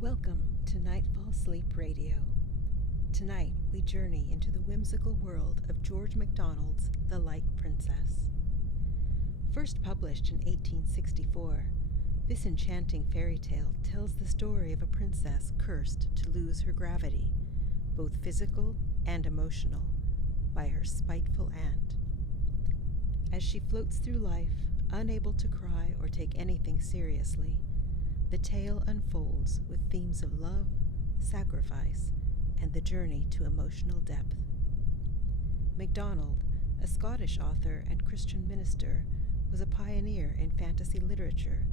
Welcome to Nightfall Sleep Radio. Tonight we journey into the whimsical world of George MacDonald's The Light Princess. First published in 1864, this enchanting fairy tale tells the story of a princess cursed to lose her gravity, both physical and emotional, by her spiteful aunt. As she floats through life, unable to cry or take anything seriously, the tale unfolds with themes of love, sacrifice, and the journey to emotional depth. MacDonald, a Scottish author and Christian minister, was a pioneer in fantasy literature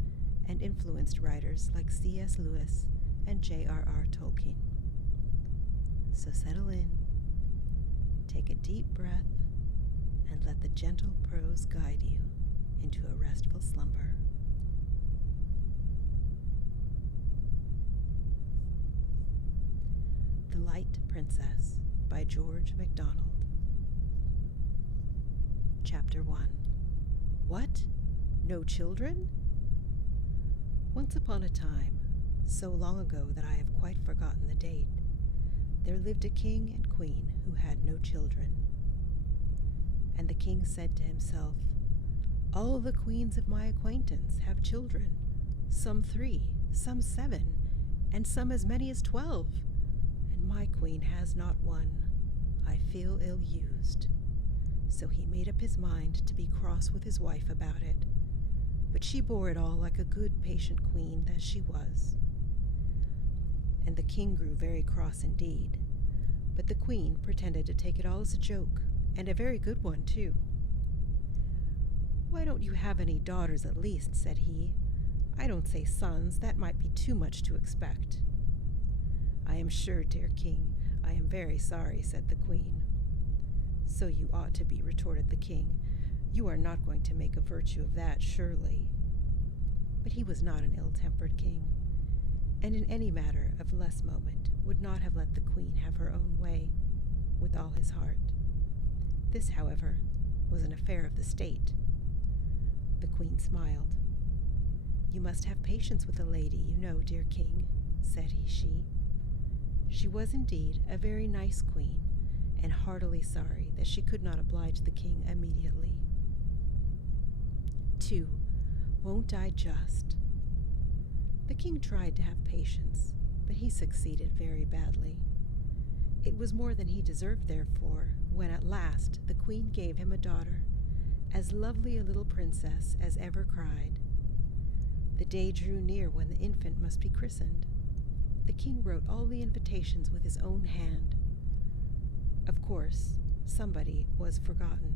and influenced writers like C.S. Lewis and J.R.R. Tolkien. So settle in, take a deep breath, and let the gentle prose guide you into a restful slumber. The Light Princess by George MacDonald. Chapter 1. What? No children? Once upon a time, so long ago that I have quite forgotten the date, there lived a king and queen who had no children. And the king said to himself, "All the queens of my acquaintance have children, some 3, some 7, and some as many as 12. And my queen has not one. I feel ill-used." So he made up his mind to be cross with his wife about it, but she bore it all like a good, patient queen that she was. And the king grew very cross indeed, but the queen pretended to take it all as a joke, and a very good one, too. "Why don't you have any daughters at least?" said he. "I don't say sons, that might be too much to expect." "I am sure, dear king, I am very sorry," said the queen. "So you ought to be," retorted the king. "You are not going to make a virtue of that, surely." But he was not an ill-tempered king, and in any matter of less moment would not have let the queen have her own way with all his heart. This, however, was an affair of the state. The queen smiled. "You must have patience with a lady, you know, dear king," said she. She was indeed a very nice queen, and heartily sorry that she could not oblige the king immediately. 2. Won't I just? The king tried to have patience, but he succeeded very badly. It was more than he deserved, therefore, when at last the queen gave him a daughter, as lovely a little princess as ever cried. The day drew near when the infant must be christened. The king wrote all the invitations with his own hand. Of course, somebody was forgotten.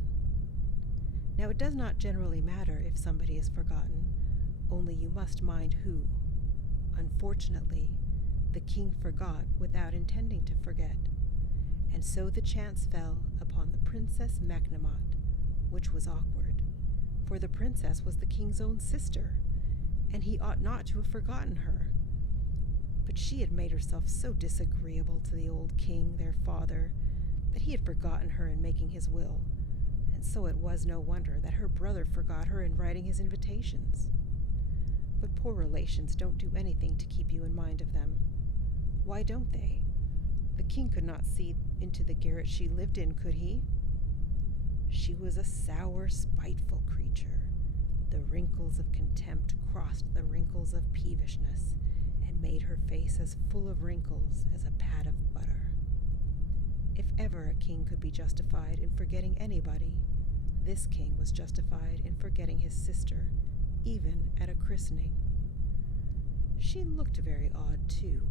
Now, it does not generally matter if somebody is forgotten, only you must mind who. Unfortunately, the king forgot without intending to forget, and so the chance fell upon the Princess Macnamot, which was awkward, for the princess was the king's own sister, and he ought not to have forgotten her. But she had made herself so disagreeable to the old king, their father, that he had forgotten her in making his will, and so it was no wonder that her brother forgot her in writing his invitations. But poor relations don't do anything to keep you in mind of them. Why don't they? The king could not see into the garret she lived in, could he? She was a sour, spiteful creature. The wrinkles of contempt crossed the wrinkles of peevishness, and made her face as full of wrinkles as a pat of butter. If ever a king could be justified in forgetting anybody, this king was justified in forgetting his sister, even at a christening. She looked very odd, too.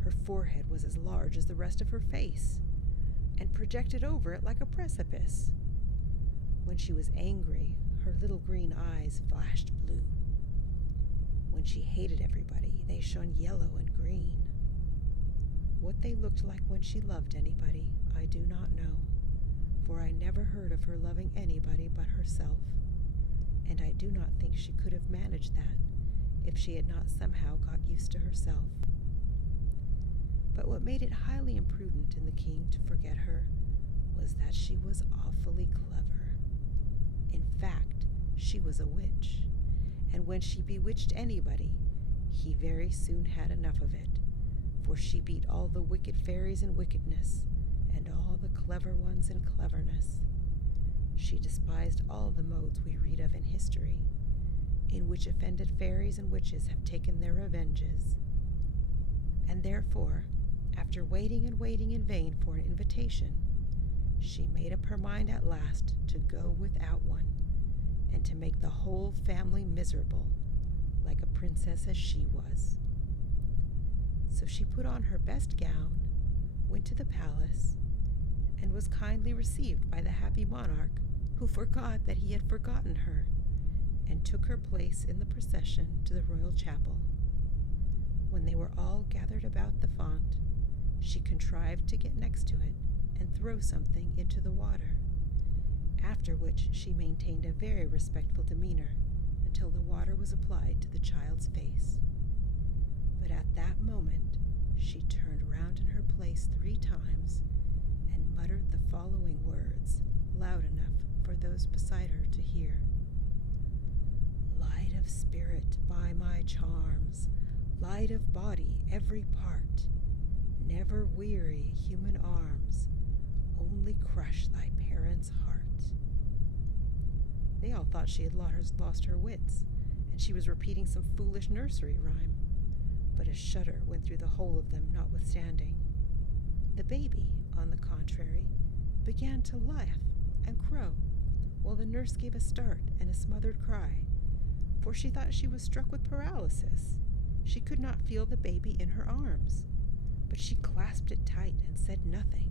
Her forehead was as large as the rest of her face, and projected over it like a precipice. When she was angry, her little green eyes flashed blue. When she hated everybody, they shone yellow and green. What they looked like when she loved anybody, I do not know, for I never heard of her loving anybody but herself, and I do not think she could have managed that if she had not somehow got used to herself. But what made it highly imprudent in the king to forget her was that she was awfully clever. In fact, she was a witch, and when she bewitched anybody, He very soon had enough of it, for she beat all the wicked fairies in wickedness, and all the clever ones in cleverness. She despised all the modes we read of in history, in which offended fairies and witches have taken their revenges. And therefore, after waiting and waiting in vain for an invitation, she made up her mind at last to go without one, and to make the whole family miserable, like a princess as she was. So she put on her best gown, went to the palace, and was kindly received by the happy monarch, who forgot that he had forgotten her, and took her place in the procession to the royal chapel. When they were all gathered about the font, she contrived to get next to it and throw something into the water, after which she maintained a very respectful demeanor until the water was applied to the child's face. But at that moment she turned round in her place 3 times and muttered the following words, loud enough for those beside her to hear. Light of spirit by my charms, light of body every part, never weary human arms, only crush thy parents' heart. They all thought she had lost her wits, and she was repeating some foolish nursery rhyme, but a shudder went through the whole of them notwithstanding. The baby, on the contrary, began to laugh and crow, while the nurse gave a start and a smothered cry, for she thought she was struck with paralysis. She could not feel the baby in her arms, but she clasped it tight and said nothing.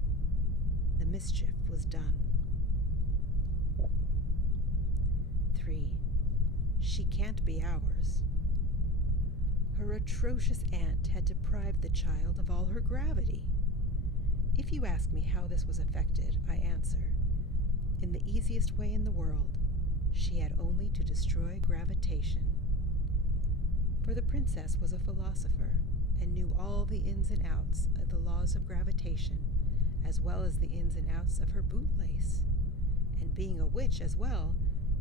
The mischief was done. 3. She can't be ours. Her atrocious aunt had deprived the child of all her gravity. If you ask me how this was effected, I answer, in the easiest way in the world. She had only to destroy gravitation. For the princess was a philosopher, and knew all the ins and outs of the laws of gravitation, as well as the ins and outs of her bootlace. And being a witch as well,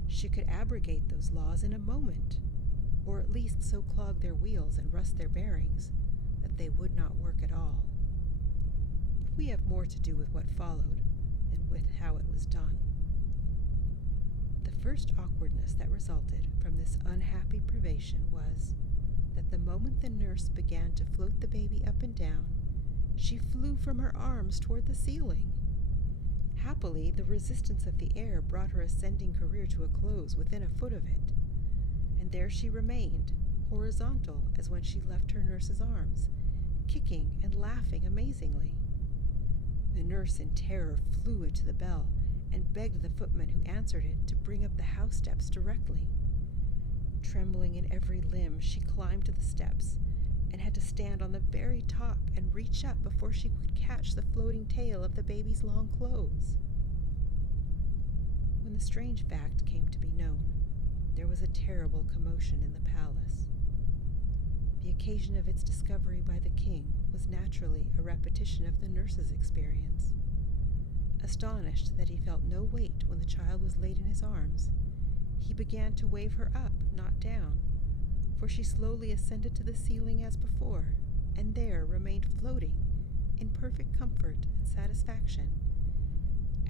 she could abrogate those laws in a moment, or at least so clog their wheels and rust their bearings that they would not work at all. But we have more to do with what followed than with how it was done. The first awkwardness that resulted from this unhappy privation was that the moment the nurse began to float the baby up and down, she flew from her arms toward the ceiling. Happily, the resistance of the air brought her ascending career to a close within a foot of it, and there she remained, horizontal as when she left her nurse's arms, kicking and laughing amazingly. The nurse in terror flew into the bell and begged the footman who answered it to bring up the house steps directly. Trembling in every limb, she climbed to the steps and had to stand on the very top and reach up before she could catch the floating tail of the baby's long clothes. When the strange fact came to be known, there was a terrible commotion in the palace. The occasion of its discovery by the king was naturally a repetition of the nurse's experience. Astonished that he felt no weight when the child was laid in his arms, he began to wave her up, not down, for she slowly ascended to the ceiling as before, and there remained floating in perfect comfort and satisfaction,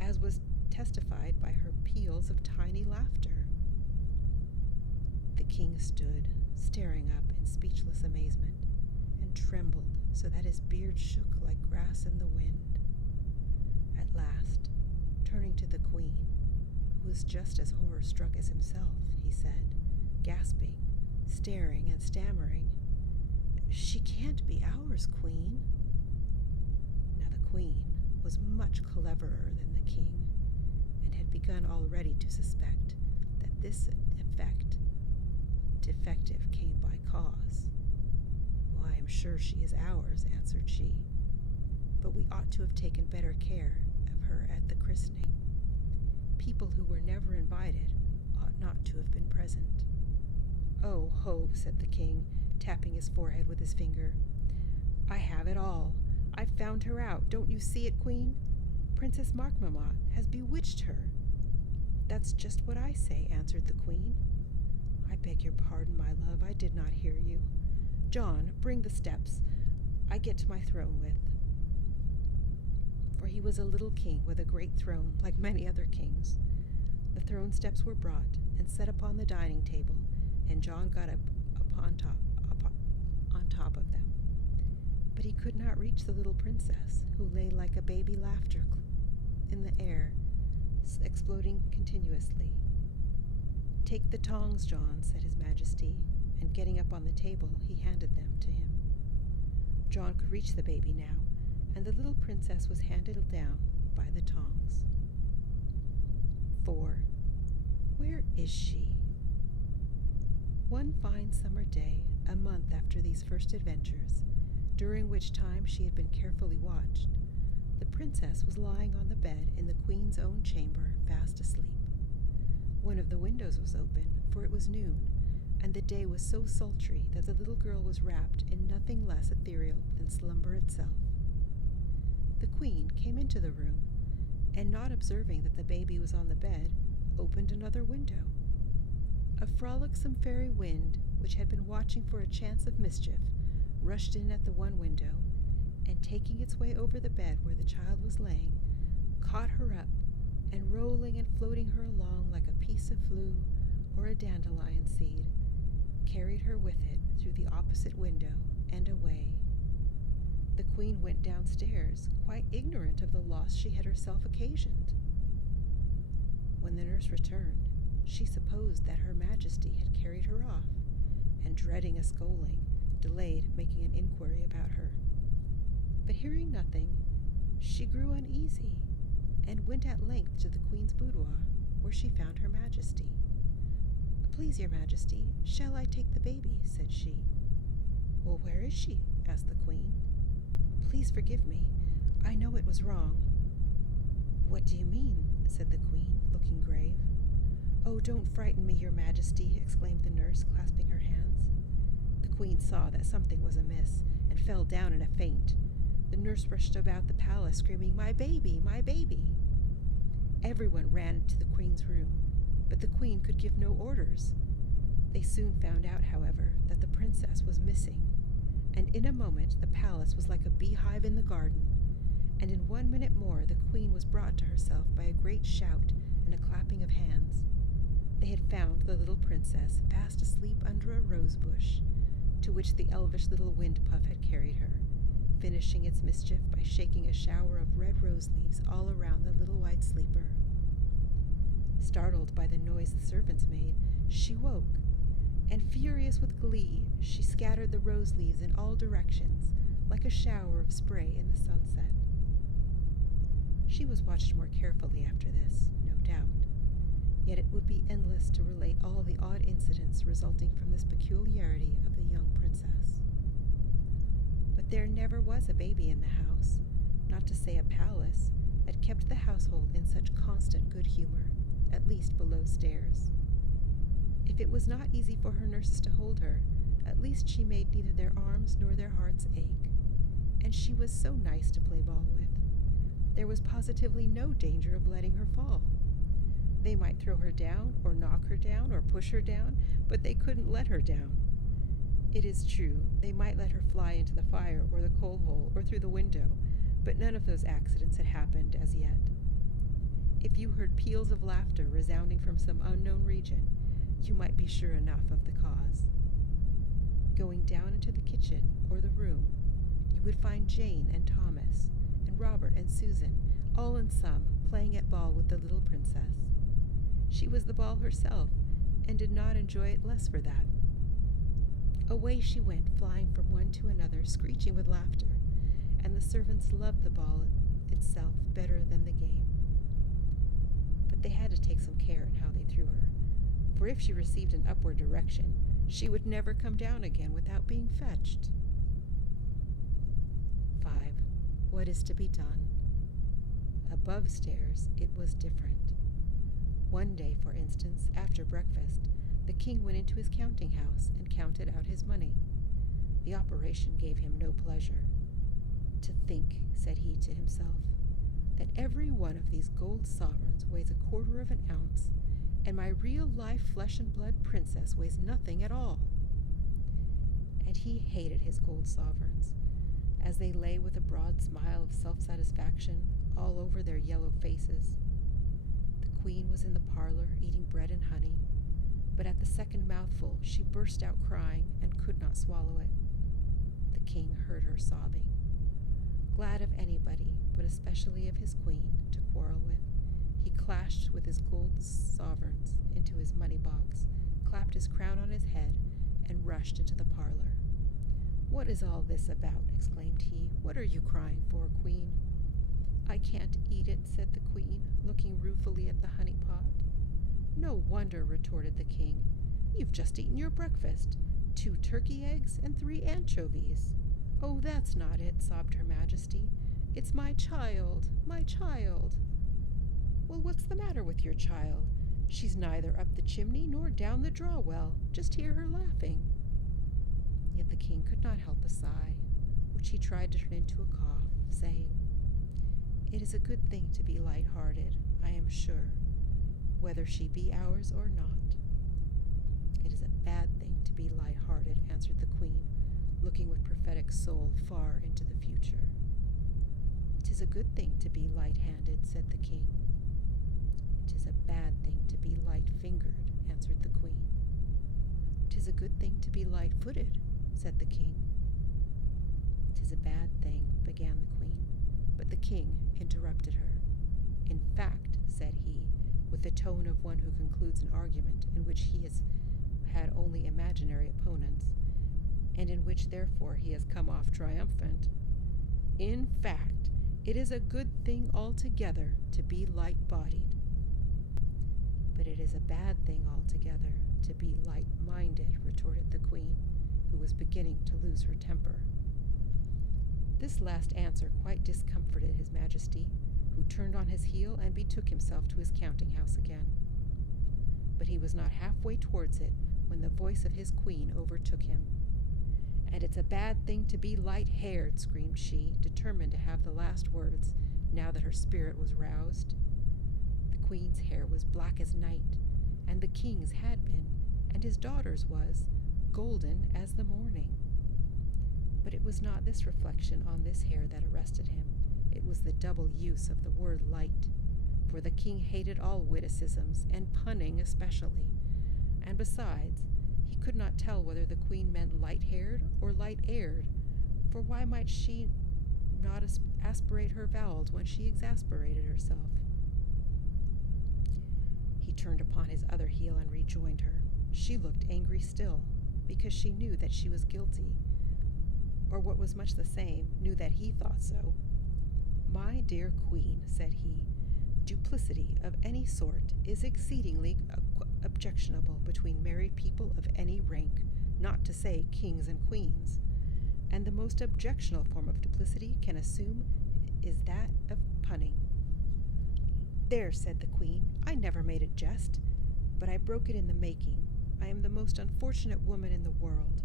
as was testified by her peals of tiny laughter. The king stood, staring up in speechless amazement, and trembled so that his beard shook like grass in the wind. At last, turning to the queen, who was just as horror-struck as himself, he said, gasping, staring and stammering, "She can't be ours, Queen." Now the queen was much cleverer than the king, and had begun already to suspect that this defective came by cause. "Well, I am sure she is ours," answered she, "but we ought to have taken better care of her at the christening. People who were never invited ought not to have been present." "Oh, ho," said the king, tapping his forehead with his finger. "I have it all. I've found her out. Don't you see it, Queen? Princess Markmamont has bewitched her." "That's just what I say," answered the queen. "I beg your pardon, my love, I did not hear you. John, bring the steps I get to my throne with. For he was a little king with a great throne, like many other kings. The throne steps were brought and set upon the dining table, and John got up on top of them. But he could not reach the little princess, who lay like a baby laughter in the air, exploding continuously. "Take the tongs, John," said his majesty, and getting up on the table, he handed them to him. John could reach the baby now, and the little princess was handed down by the tongs. 4. Where is she? One fine summer day, a month after these first adventures, during which time she had been carefully watched, the princess was lying on the bed in the queen's own chamber, fast asleep. One of the windows was open, for it was noon, and the day was so sultry that the little girl was wrapped in nothing less ethereal than slumber itself. The queen came into the room, and not observing that the baby was on the bed, opened another window. A frolicsome fairy wind, which had been watching for a chance of mischief, rushed in at the one window, and taking its way over the bed where the child was laying, caught her up, and rolling and floating her along like a piece of flue or a dandelion seed, carried her with it through the opposite window and away. The queen went downstairs, quite ignorant of the loss she had herself occasioned. When the nurse returned, she supposed that her majesty had carried her off, and dreading a scolding, delayed making an inquiry about her. But hearing nothing, she grew uneasy, and went at length to the queen's boudoir, where she found her majesty. "Please, your majesty, shall I take the baby?" said she. "Well, where is she?" asked the queen. "Please forgive me. I know it was wrong." "What do you mean?" said the queen, looking grave. "Oh, don't frighten me, your majesty," exclaimed the nurse, clasping her hands. The queen saw that something was amiss, and fell down in a faint. The nurse rushed about the palace, screaming, "My baby! My baby!" Everyone ran to the queen's room, but the queen could give no orders. They soon found out, however, that the princess was missing, and in a moment the palace was like a beehive in the garden, and in 1 minute more the queen was brought to herself by a great shout and a clapping of hands. They had found the little princess fast asleep under a rose bush, to which the elvish little wind puff had carried her, finishing its mischief by shaking a shower of red rose leaves all around the little white sleeper. Startled by the noise the servants made, she woke, and furious with glee, she scattered the rose leaves in all directions, like a shower of spray in the sunset. She was watched more carefully after this, no doubt, yet it would be endless to relate all the odd incidents resulting from this peculiarity of the young princess. But there never was a baby in the house, not to say a palace, that kept the household in such constant good humor, at least below stairs. If it was not easy for her nurses to hold her, at least she made neither their arms nor their hearts ache, and she was so nice to play ball with. There was positively no danger of letting her fall. They might throw her down, or knock her down, or push her down, but they couldn't let her down. It is true, they might let her fly into the fire or the coal hole or through the window, but none of those accidents had happened as yet. If you heard peals of laughter resounding from some unknown region, you might be sure enough of the cause. Going down into the kitchen or the room, you would find Jane and Thomas, and Robert and Susan, all in sum, playing at ball with the little princess. She was the ball herself, and did not enjoy it less for that. Away she went, flying from one to another, screeching with laughter, and the servants loved the ball itself better than the game. But they had to take some care in how they threw her, for if she received an upward direction, she would never come down again without being fetched. 5. What is to be done? Above stairs, it was different. One day, for instance, after breakfast, the king went into his counting house and counted out his money. The operation gave him no pleasure. "To think," said he to himself, "that every one of these gold sovereigns weighs 1/4 of an ounce, and my real life flesh and blood princess weighs nothing at all." and he hated his gold sovereigns, as they lay with a broad smile of self-satisfaction all over their yellow faces. The queen was in the parlor eating bread and honey, but at the second mouthful she burst out crying and could not swallow it. The king heard her sobbing. Glad of anybody, but especially of his queen, to quarrel with, he clashed with his gold sovereigns into his money box, clapped his crown on his head, and rushed into the parlor. "What is all this about?" exclaimed he. "What are you crying for, queen?" "I can't eat it," said the queen, looking ruefully at the honey pot. "No wonder," retorted the king. "You've just eaten your breakfast, 2 turkey eggs and 3 anchovies." "Oh, that's not it," sobbed Her Majesty. "It's my child, my child." "Well, what's the matter with your child? She's neither up the chimney nor down the draw-well. Just hear her laughing." Yet the king could not help a sigh, which he tried to turn into a cough, saying, "It is a good thing to be light-hearted, I am sure, whether she be ours or not." "It is a bad thing to be light-hearted," answered the queen, looking with prophetic soul far into the future. "'Tis a good thing to be light-handed," said the king. "'Tis a bad thing to be light-fingered," answered the queen. "'Tis a good thing to be light-footed," said the king. "'Tis a bad thing," began the queen, but the king interrupted her. "In fact," said he, with the tone of one who concludes an argument in which he has had only imaginary opponents, and in which therefore he has come off triumphant, "in fact, it is a good thing altogether to be light-bodied." "But it is a bad thing altogether to be light-minded," retorted the queen, who was beginning to lose her temper. This last answer quite discomforted His Majesty, who turned on his heel and betook himself to his counting-house again. But he was not halfway towards it when the voice of his queen overtook him. "And it's a bad thing to be light-haired," screamed she, determined to have the last words, now that her spirit was roused. The queen's hair was black as night, and the king's had been, and his daughter's was, golden as the morning. But it was not this reflection on this hair that arrested him. It was the double use of the word light, for the king hated all witticisms, and punning especially, and besides, he could not tell whether the queen meant light-haired or light-aired, for why might she not aspirate her vowels when she exasperated herself? He turned upon his other heel and rejoined her. She looked angry still, because she knew that she was guilty, or what was much the same, knew that he thought so. "My dear queen," said he, "duplicity of any sort is exceedingly objectionable between married people of any rank, not to say kings and queens, and the most objectionable form of duplicity can assume is that of punning." "There," said the queen, "I never made a jest, but I broke it in the making. I am the most unfortunate woman in the world."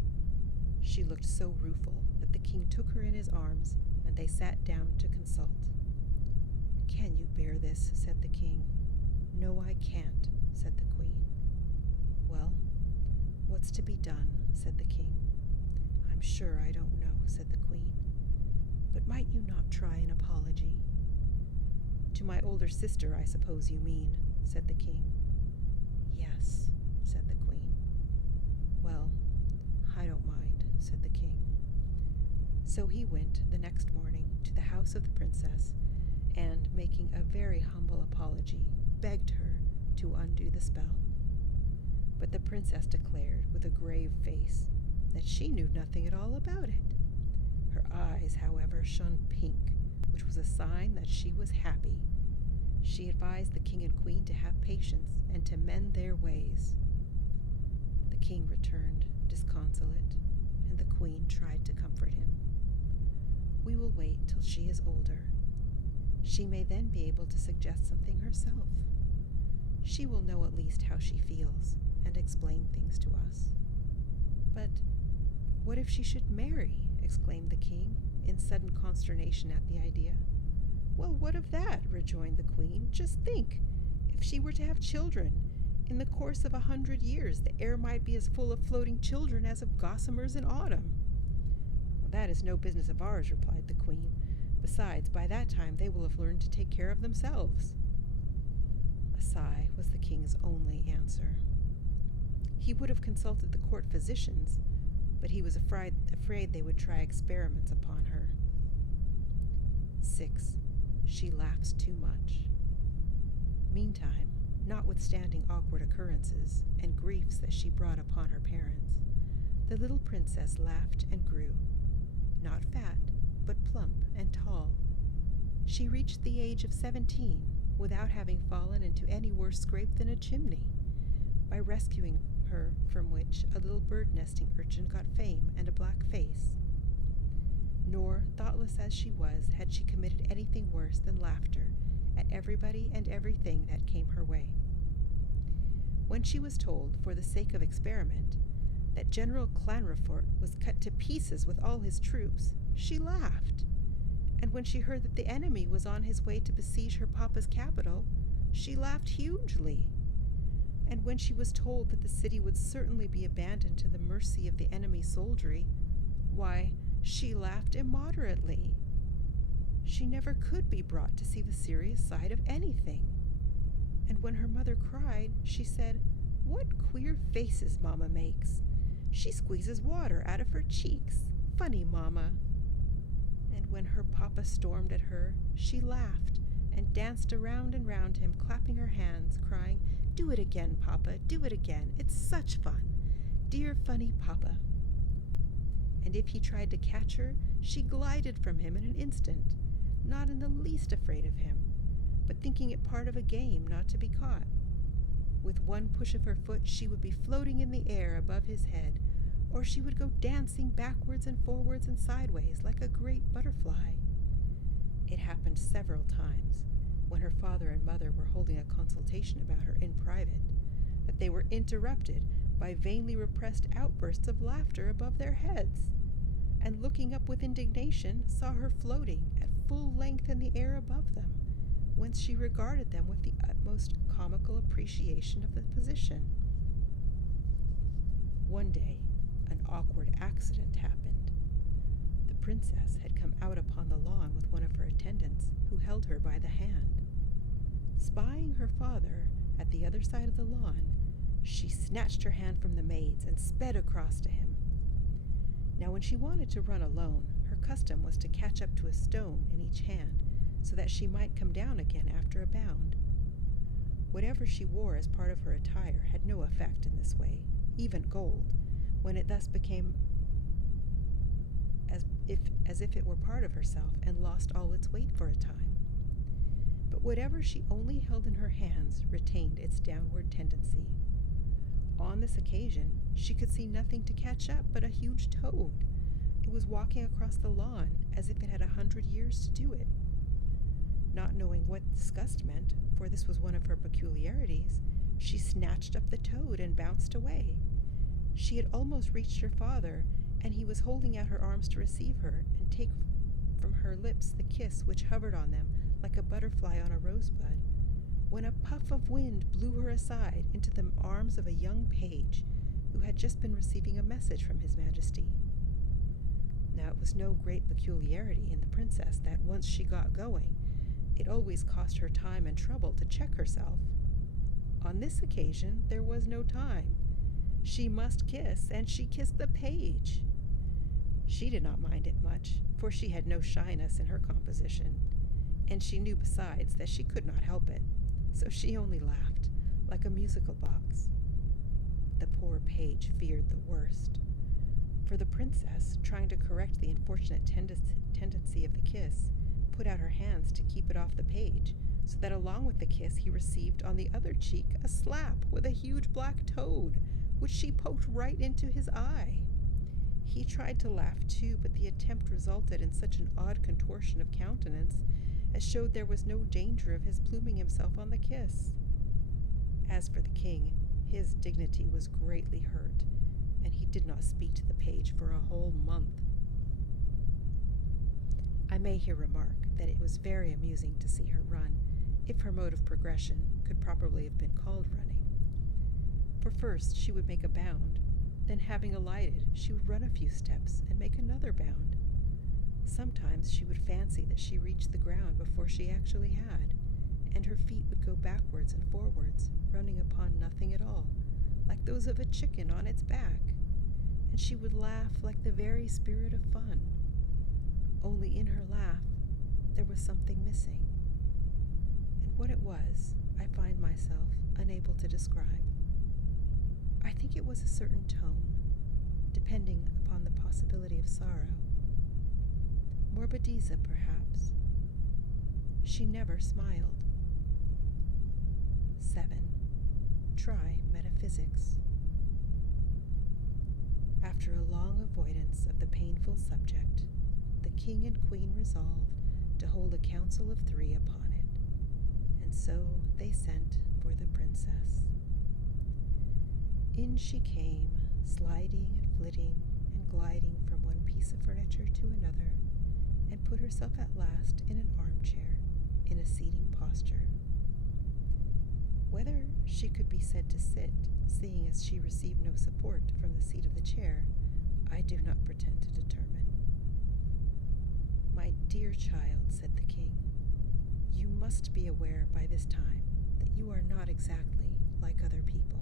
She looked so rueful that the king took her in his arms, and they sat down to consult. "Can you bear this?" said the king. "No, I can't," said the queen. "Well, what's to be done?" said the king. "I'm sure I don't know," said the queen. "But might you not try an apology?" "To my older sister, I suppose you mean," said the king. "Yes," said the queen. "Well, I don't mind," said the king. So he went the next morning to the house of the princess, and, making a very humble apology, begged her to undo the spell. But the princess declared, with a grave face, that she knew nothing at all about it. Her eyes, however, shone pink, which was a sign that she was happy. She advised the king and queen to have patience and to mend their ways. The king returned disconsolate, and the queen tried to comfort him. "We will wait till she is older. She may then be able to suggest something herself. She will know at least how she feels and explain things to us." "But what if she should marry?" exclaimed the king, in sudden consternation at the idea. "Well, what of that?" rejoined the queen. "Just think, if she were to have children, In the course of 100 years, the air might be as full of floating children as of gossamers in autumn." "Well, that is no business of ours," replied the queen. "Besides, by that time they will have learned to take care of themselves." A sigh was the king's only answer. He would have consulted the court physicians, but he was afraid they would try experiments upon her. 6. She laughs too much. Meantime, notwithstanding awkward occurrences and griefs that she brought upon her parents, the little princess laughed and grew, not fat, but plump and tall. She reached the age of 17 without having fallen into any worse scrape than a chimney, by rescuing her from which a little bird-nesting urchin got fame and a black face. Nor, thoughtless as she was, had she committed anything worse than laughter at everybody and everything that came her way. When she was told, for the sake of experiment, that General Clanrefort was cut to pieces with all his troops, she laughed. And when she heard that the enemy was on his way to besiege her papa's capital, she laughed hugely. And when she was told that the city would certainly be abandoned to the mercy of the enemy soldiery, why, she laughed immoderately. She never could be brought to see the serious side of anything. And when her mother cried, she said, "What queer faces Mamma makes! She squeezes water out of her cheeks. Funny Mamma!" And when her papa stormed at her, she laughed and danced around and round him, clapping her hands, crying, "Do it again, Papa, do it again. It's such fun. Dear funny Papa." And if he tried to catch her, she glided from him in an instant, not in the least afraid of him, but thinking it part of a game not to be caught. With one push of her foot she would be floating in the air above his head, or she would go dancing backwards and forwards and sideways like a great butterfly. It happened several times, when her father and mother were holding a consultation about her in private, that they were interrupted by vainly repressed outbursts of laughter above their heads, and looking up with indignation saw her floating at full length in the air above them, whence she regarded them with the utmost comical appreciation of the position. One day, an awkward accident happened. The princess had come out upon the lawn with one of her attendants, who held her by the hand. Spying her father at the other side of the lawn, she snatched her hand from the maid's and sped across to him. Now when she wanted to run alone, her custom was to catch up to a stone in each hand, so that she might come down again after a bound. Whatever she wore as part of her attire had no effect in this way, even gold, when it thus became as if it were part of herself and lost all its weight for a time. But whatever she only held in her hands retained its downward tendency. On this occasion, she could see nothing to catch up but a huge toad. It was walking across the lawn as if it had 100 years to do it. Not knowing what disgust meant, for this was one of her peculiarities, she snatched up the toad and bounced away. She had almost reached her father, and he was holding out her arms to receive her and take from her lips the kiss which hovered on them like a butterfly on a rosebud, when a puff of wind blew her aside into the arms of a young page who had just been receiving a message from His Majesty. Now it was no great peculiarity in the princess that once she got going, it always cost her time and trouble to check herself. On this occasion there was no time. She must kiss, and she kissed the page. She did not mind it much, for she had no shyness in her composition, and she knew besides that she could not help it, so she only laughed, like a musical box. The poor page feared the worst, for the princess, trying to correct the unfortunate tendency of the kiss, put out her hands to keep it off the page, so that along with the kiss he received on the other cheek a slap with a huge black toad, which she poked right into his eye. He tried to laugh too, but the attempt resulted in such an odd contortion of countenance as showed there was no danger of his pluming himself on the kiss. As for the king, his dignity was greatly hurt, and he did not speak to the page for a whole month. I may here remark that it was very amusing to see her run, if her mode of progression could properly have been called running. For first she would make a bound, then having alighted, she would run a few steps and make another bound. Sometimes she would fancy that she reached the ground before she actually had, and her feet would go backwards and forwards, running upon nothing at all, like those of a chicken on its back, and she would laugh like the very spirit of fun. Only in her laugh there was something missing, and what it was I find myself unable to describe. I think it was a certain tone, depending upon the possibility of sorrow. Morbidezza, perhaps. She never smiled. 7. Try metaphysics. After a long avoidance of the painful subject, the king and queen resolved to hold a council of 3 upon it, and so they sent for the princess. In she came, sliding and flitting and gliding from one piece of furniture to another, and put herself at last in an armchair, in a seating posture. Whether she could be said to sit, seeing as she received no support from the seat of the chair, I do not pretend to determine. "My dear child," said the king, "you must be aware by this time that you are not exactly like other people.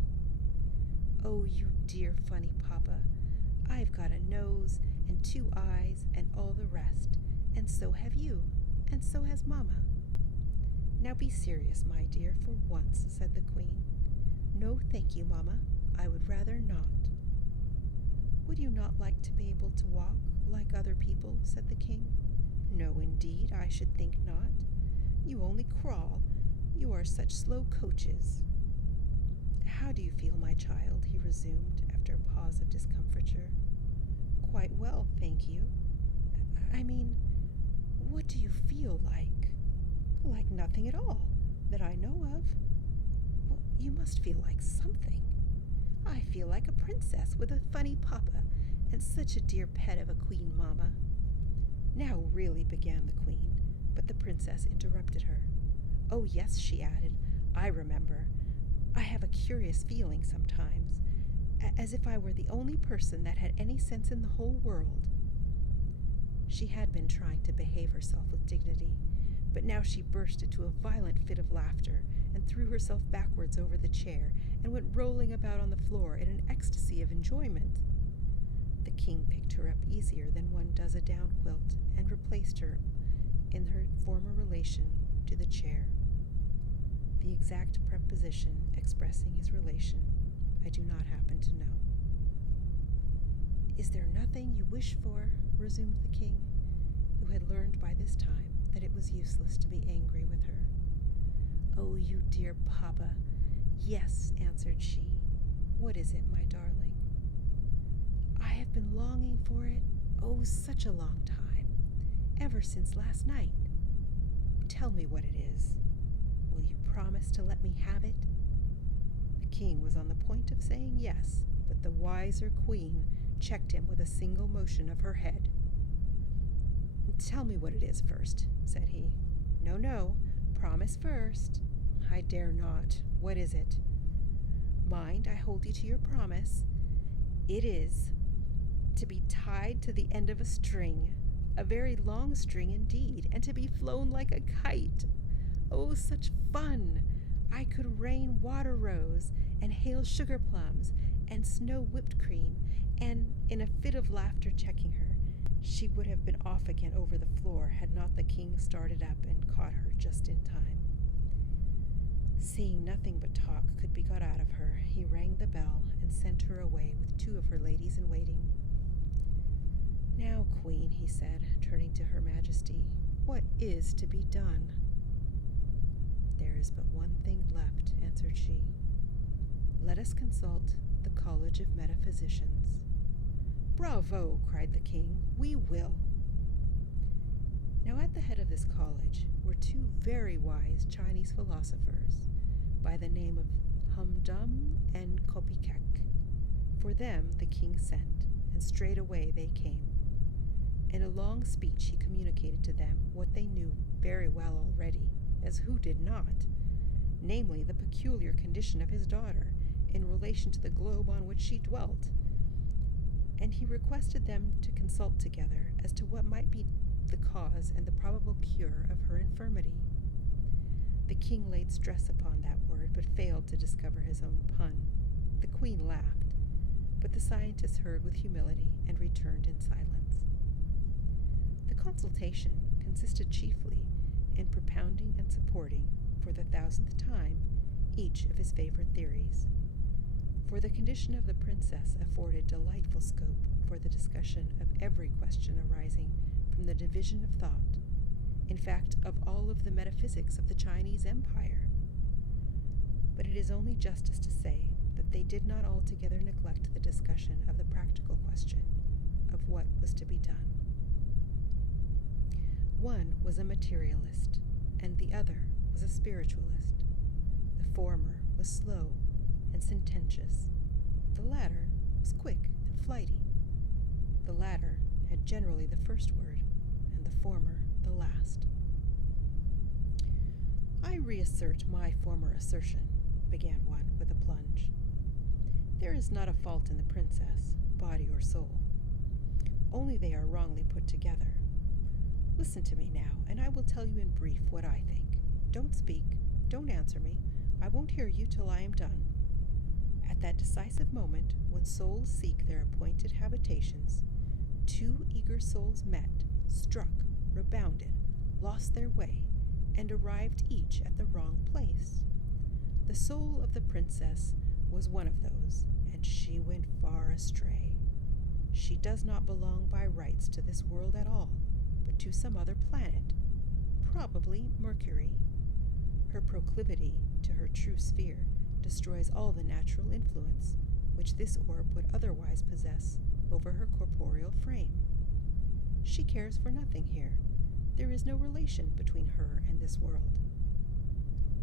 Oh, you dear funny papa, I've got a nose and 2 eyes and all the rest, and so have you, and so has Mamma." "Now be serious, my dear, for once," said the queen. "No, thank you, Mamma. I would rather not." "Would you not like to be able to walk like other people?" said the king. "No, indeed, I should think not. You only crawl. You are such slow coaches." "How do you feel, my child?" he resumed, after a pause of discomfiture. "Quite well, thank you. I mean, what do you feel like?" "Like nothing at all, that I know of." "Well, you must feel like something." "I feel like a princess with a funny papa, and such a dear pet of a queen mamma." "Now really," began the queen, but the princess interrupted her. "Oh yes," she added, "I remember. I have a curious feeling sometimes, as if I were the only person that had any sense in the whole world." She had been trying to behave herself with dignity, but now she burst into a violent fit of laughter and threw herself backwards over the chair and went rolling about on the floor in an ecstasy of enjoyment. The king picked her up easier than one does a down quilt and replaced her in her former relation to the chair. The exact preposition expressing his relation I do not happen to know. "Is there nothing you wish for?" resumed the king, who had learned by this time that it was useless to be angry with her. "Oh, you dear papa, yes," answered she. "What is it, my darling?" "I have been longing for it, oh, such a long time, ever since last night." "Tell me what it is. Will you promise to let me have it?" The king was on the point of saying yes, but the wiser queen checked him with a single motion of her head. "Tell me what it is first," said he. "No, no, promise first." "I dare not. What is it?" "Mind, I hold you to your promise. It is to be tied to the end of a string, a very long string indeed, and to be flown like a kite. Oh, such fun! I could rain water rose, and hail sugar plums, and snow whipped cream, and," in a fit of laughter checking her, she would have been off again over the floor had not the king started up and caught her just in time. Seeing nothing but talk could be got out of her, he rang the bell and sent her away with 2 of her ladies-in-waiting. "Now, Queen," he said, turning to Her Majesty, "what is to be done?" "There is but one thing left," answered she. "Let us consult the College of Metaphysicians." "Bravo!" cried the king. "We will." Now at the head of this college were 2 very wise Chinese philosophers by the name of Humdum and Kopikek. For them the king sent, and straightway they came. In a long speech he communicated to them what they knew very well already, as who did not, namely the peculiar condition of his daughter, in relation to the globe on which she dwelt, and he requested them to consult together as to what might be the cause and the probable cure of her infirmity. The king laid stress upon that word, but failed to discover his own pun. The queen laughed, but the scientist heard with humility and returned in silence. The consultation consisted chiefly in propounding and supporting, for the 1000th time, each of his favorite theories. For the condition of the princess afforded delightful scope for the discussion of every question arising from the division of thought, in fact, of all of the metaphysics of the Chinese Empire. But it is only justice to say that they did not altogether neglect the discussion of the practical question of what was to be done. One was a materialist, and the other was a spiritualist. The former was slow and sententious. The latter was quick and flighty. The latter had generally the first word, and the former the last. "I reassert my former assertion," began one with a plunge. "There is not a fault in the princess, body or soul. Only they are wrongly put together. Listen to me now, and I will tell you in brief what I think. Don't speak, don't answer me. I won't hear you till I am done. At that decisive moment, when souls seek their appointed habitations, two eager souls met, struck, rebounded, lost their way, and arrived each at the wrong place. The soul of the princess was one of those, and she went far astray. She does not belong by rights to this world at all, but to some other planet, probably Mercury. Her proclivity to her true sphere destroys all the natural influence which this orb would otherwise possess over her corporeal frame. She cares for nothing here. There is no relation between her and this world.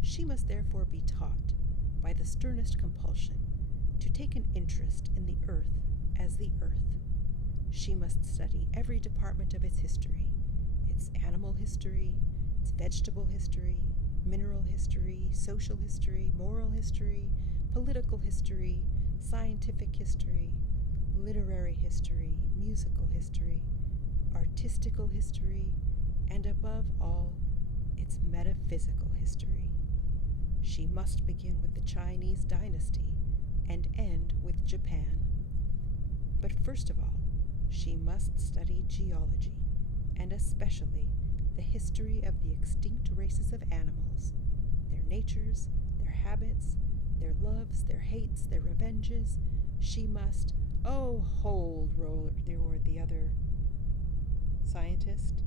She must therefore be taught, by the sternest compulsion, to take an interest in the earth as the earth. She must study every department of its history, its animal history, its vegetable history, mineral history, social history, moral history, political history, scientific history, literary history, musical history, artistical history, and above all, its metaphysical history. She must begin with the Chinese dynasty and end with Japan. But first of all, she must study geology, and especially the history of the extinct races of animals, their natures, their habits, their loves, their hates, their revenges. She must— "Oh, hold," roared the other scientist.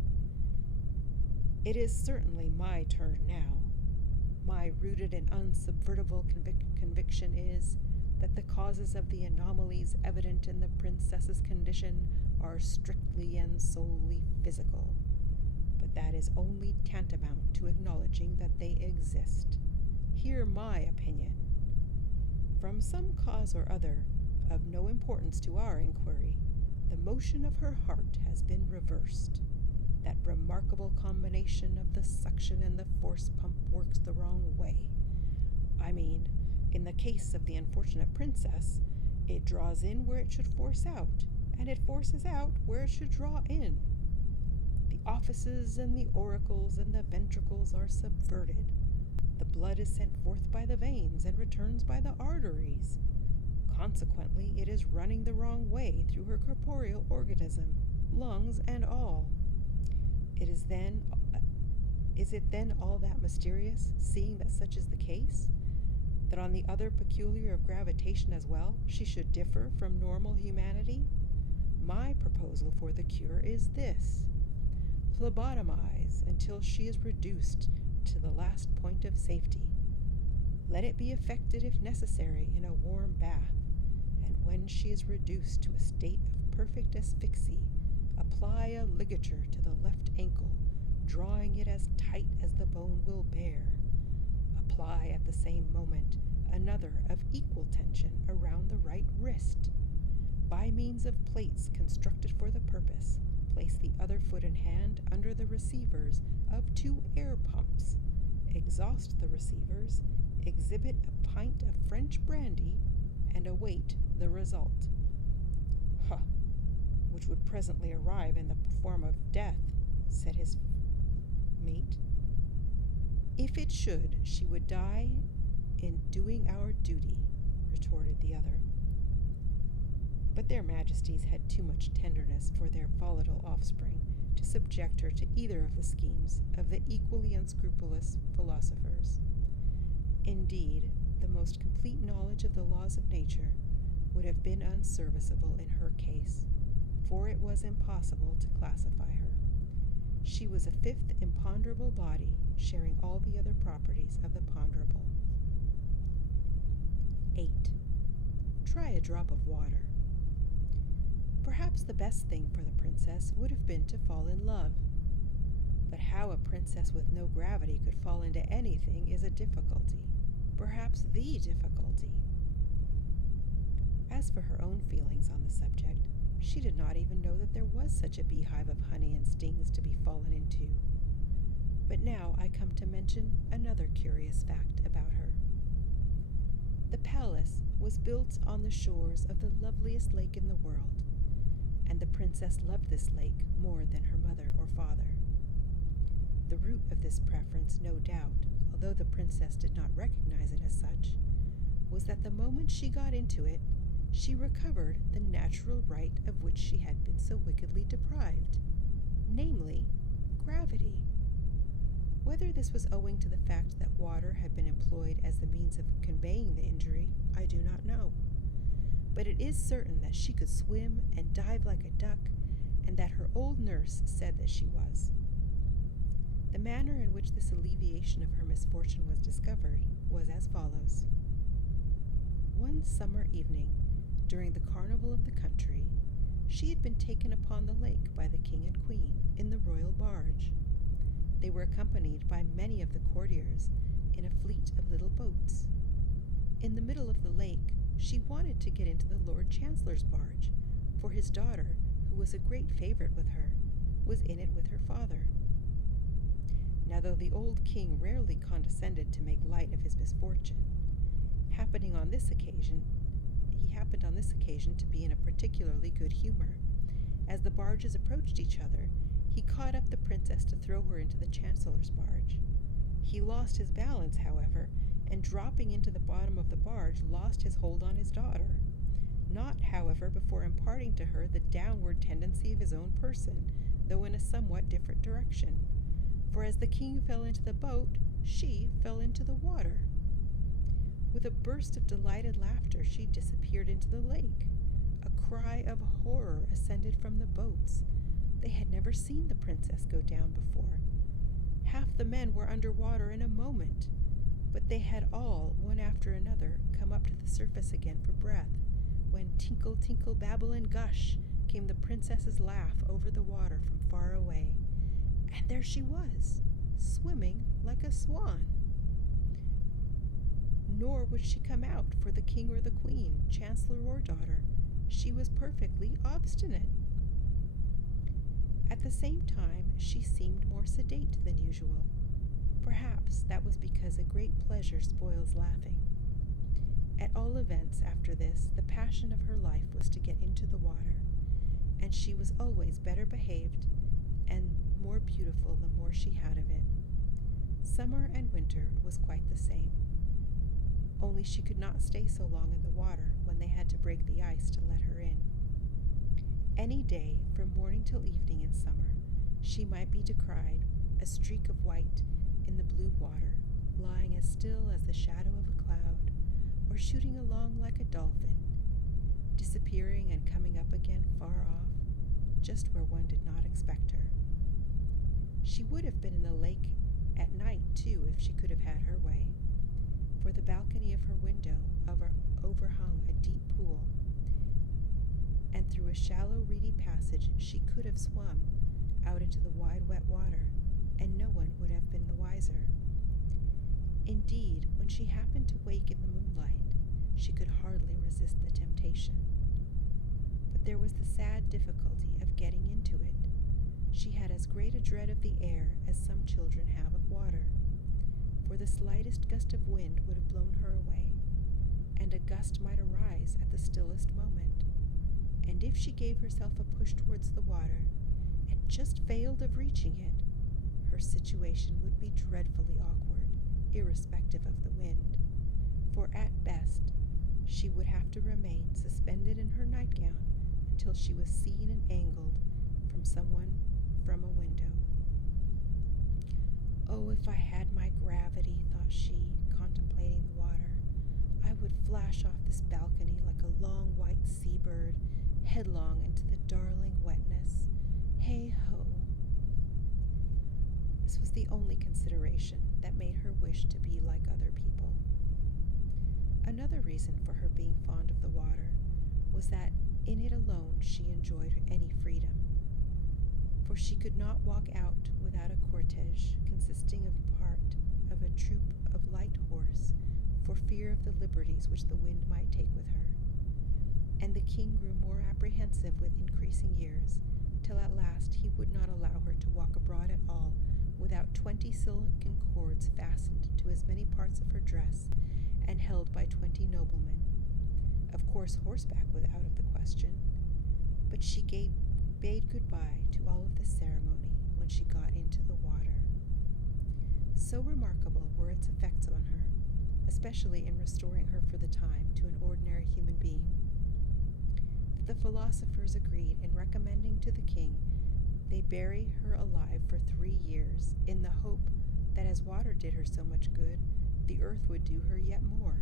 "It is certainly my turn now. My rooted and unsubvertible conviction is that the causes of the anomalies evident in the princess's condition are strictly and solely physical, but that is only tantamount to acknowledging that they exist. Hear my opinion. From some cause or other, of no importance to our inquiry, the motion of her heart has been reversed. That remarkable combination of the suction and the force pump works the wrong way. I mean, in the case of the unfortunate princess, it draws in where it should force out, and it forces out where it should draw in. The offices and the auricles and the ventricles are subverted. The blood is sent forth by the veins and returns by the arteries. Consequently, it is running the wrong way through her corporeal organism, lungs and all. Is it then all that mysterious, seeing that such is the case, that on the other peculiar of gravitation as well, she should differ from normal humanity? My proposal for the cure is this: phlebotomize until she is reduced to the last point of safety. Let it be effected, if necessary, in a warm bath, and when she is reduced to a state of perfect asphyxie, apply a ligature to the left ankle, drawing it as tight as the bone will bear. Apply at the same moment another of equal tension around the right wrist. By means of plates constructed for the purpose, place the other foot and hand under the receivers of 2 air pumps. Exhaust the receivers, exhibit a pint of French brandy, and await the result. "Huh, which would presently arrive in the form of death," said his mate. "If it should, she would die in doing our duty," retorted the other. But their majesties had too much tenderness for their volatile offspring to subject her to either of the schemes of the equally unscrupulous philosophers. Indeed, the most complete knowledge of the laws of nature would have been unserviceable in her case, for it was impossible to classify her. She was a fifth imponderable body, sharing all the other properties of the ponderable. 8. Try a drop of water. Perhaps the best thing for the princess would have been to fall in love. But how a princess with no gravity could fall into anything is a difficulty, perhaps the difficulty. As for her own feelings on the subject, she did not even know that there was such a beehive of honey and stings to be fallen into. But now I come to mention another curious fact about her. The palace was built on the shores of the loveliest lake in the world, and the princess loved this lake more than her mother or father. The root of this preference, no doubt, although the princess did not recognize it as such, was that the moment she got into it, she recovered the natural right of which she had been so wickedly deprived, namely, gravity. Whether this was owing to the fact that water had been employed as the means of conveying the injury, I do not know. But it is certain that she could swim and dive like a duck, and that her old nurse said that she was. The manner in which this alleviation of her misfortune was discovered was as follows. One summer evening, during the carnival of the country, she had been taken upon the lake by the king and queen in the royal barge. They were accompanied by many of the courtiers in a fleet of little boats. In the middle of the lake, she wanted to get into the Lord Chancellor's barge, for his daughter, who was a great favorite with her, was in it with her father. Now, though the old king rarely condescended to make light of his misfortune, he happened on this occasion to be in a particularly good humor. As the barges approached each other, he caught up the princess to throw her into the chancellor's barge. He lost his balance, however, and dropping into the bottom of the barge, lost his hold on his daughter, not, however, before imparting to her the downward tendency of his own person, though in a somewhat different direction. For as the king fell into the boat, she fell into the water. With a burst of delighted laughter, she disappeared into the lake. A cry of horror ascended from the boats. They had never seen the princess go down before. Half the men were under water in a moment, but they had all, one after another, come up to the surface again for breath, when tinkle, tinkle, babble, and gush came the princess's laugh over the water from far away, and there she was, swimming like a swan. Nor would she come out for the king or the queen, chancellor or daughter. She was perfectly obstinate. At the same time, she seemed more sedate than usual. Perhaps that was because a great pleasure spoils laughing. At all events, after this, the passion of her life was to get into the water, and she was always better behaved and more beautiful the more she had of it. Summer and winter was quite the same, only she could not stay so long in the water when they had to break the ice to let her in. Any day, from morning till evening in summer, she might be descried, a streak of white in the blue water, lying as still as the shadow of a cloud, or shooting along like a dolphin, disappearing and coming up again far off, just where one did not expect her. She would have been in the lake at night, too, if she could have had her way, for the balcony of her window overhung a deep pool, and through a shallow, reedy passage she could have swum out into the wide, wet water, and no one would have been the wiser. Indeed, when she happened to wake in the moonlight, she could hardly resist the temptation. But there was the sad difficulty of getting into it. She had as great a dread of the air as some children have of water, for the slightest gust of wind would have blown her away, and a gust might arise at the stillest moment. And if she gave herself a push towards the water, and just failed of reaching it, her situation would be dreadfully awkward, irrespective of the wind, for at best she would have to remain suspended in her nightgown until she was seen and angled from someone from a window. Oh, if I had my gravity, thought she, contemplating the water, I would flash off this balcony like a long white seabird, headlong into the darling wetness. Hey-ho! This was the only consideration that made her wish to be like other people. Another reason for her being fond of the water was that in it alone she enjoyed any freedom, for she could not walk out without a cortege consisting of part of a troop of light horse for fear of the liberties which the wind might take with her. And the king grew more apprehensive with increasing years, till at last he would not allow her to walk abroad at all without 20 silken cords fastened to as many parts of her dress and held by 20 noblemen. Of course, horseback was out of the question, but she bade goodbye to all of this ceremony when she got into the water. So remarkable were its effects on her, especially in restoring her for the time to an ordinary human being, that the philosophers agreed in recommending to the king they bury her alive for 3 years, in the hope that as water did her so much good, the earth would do her yet more.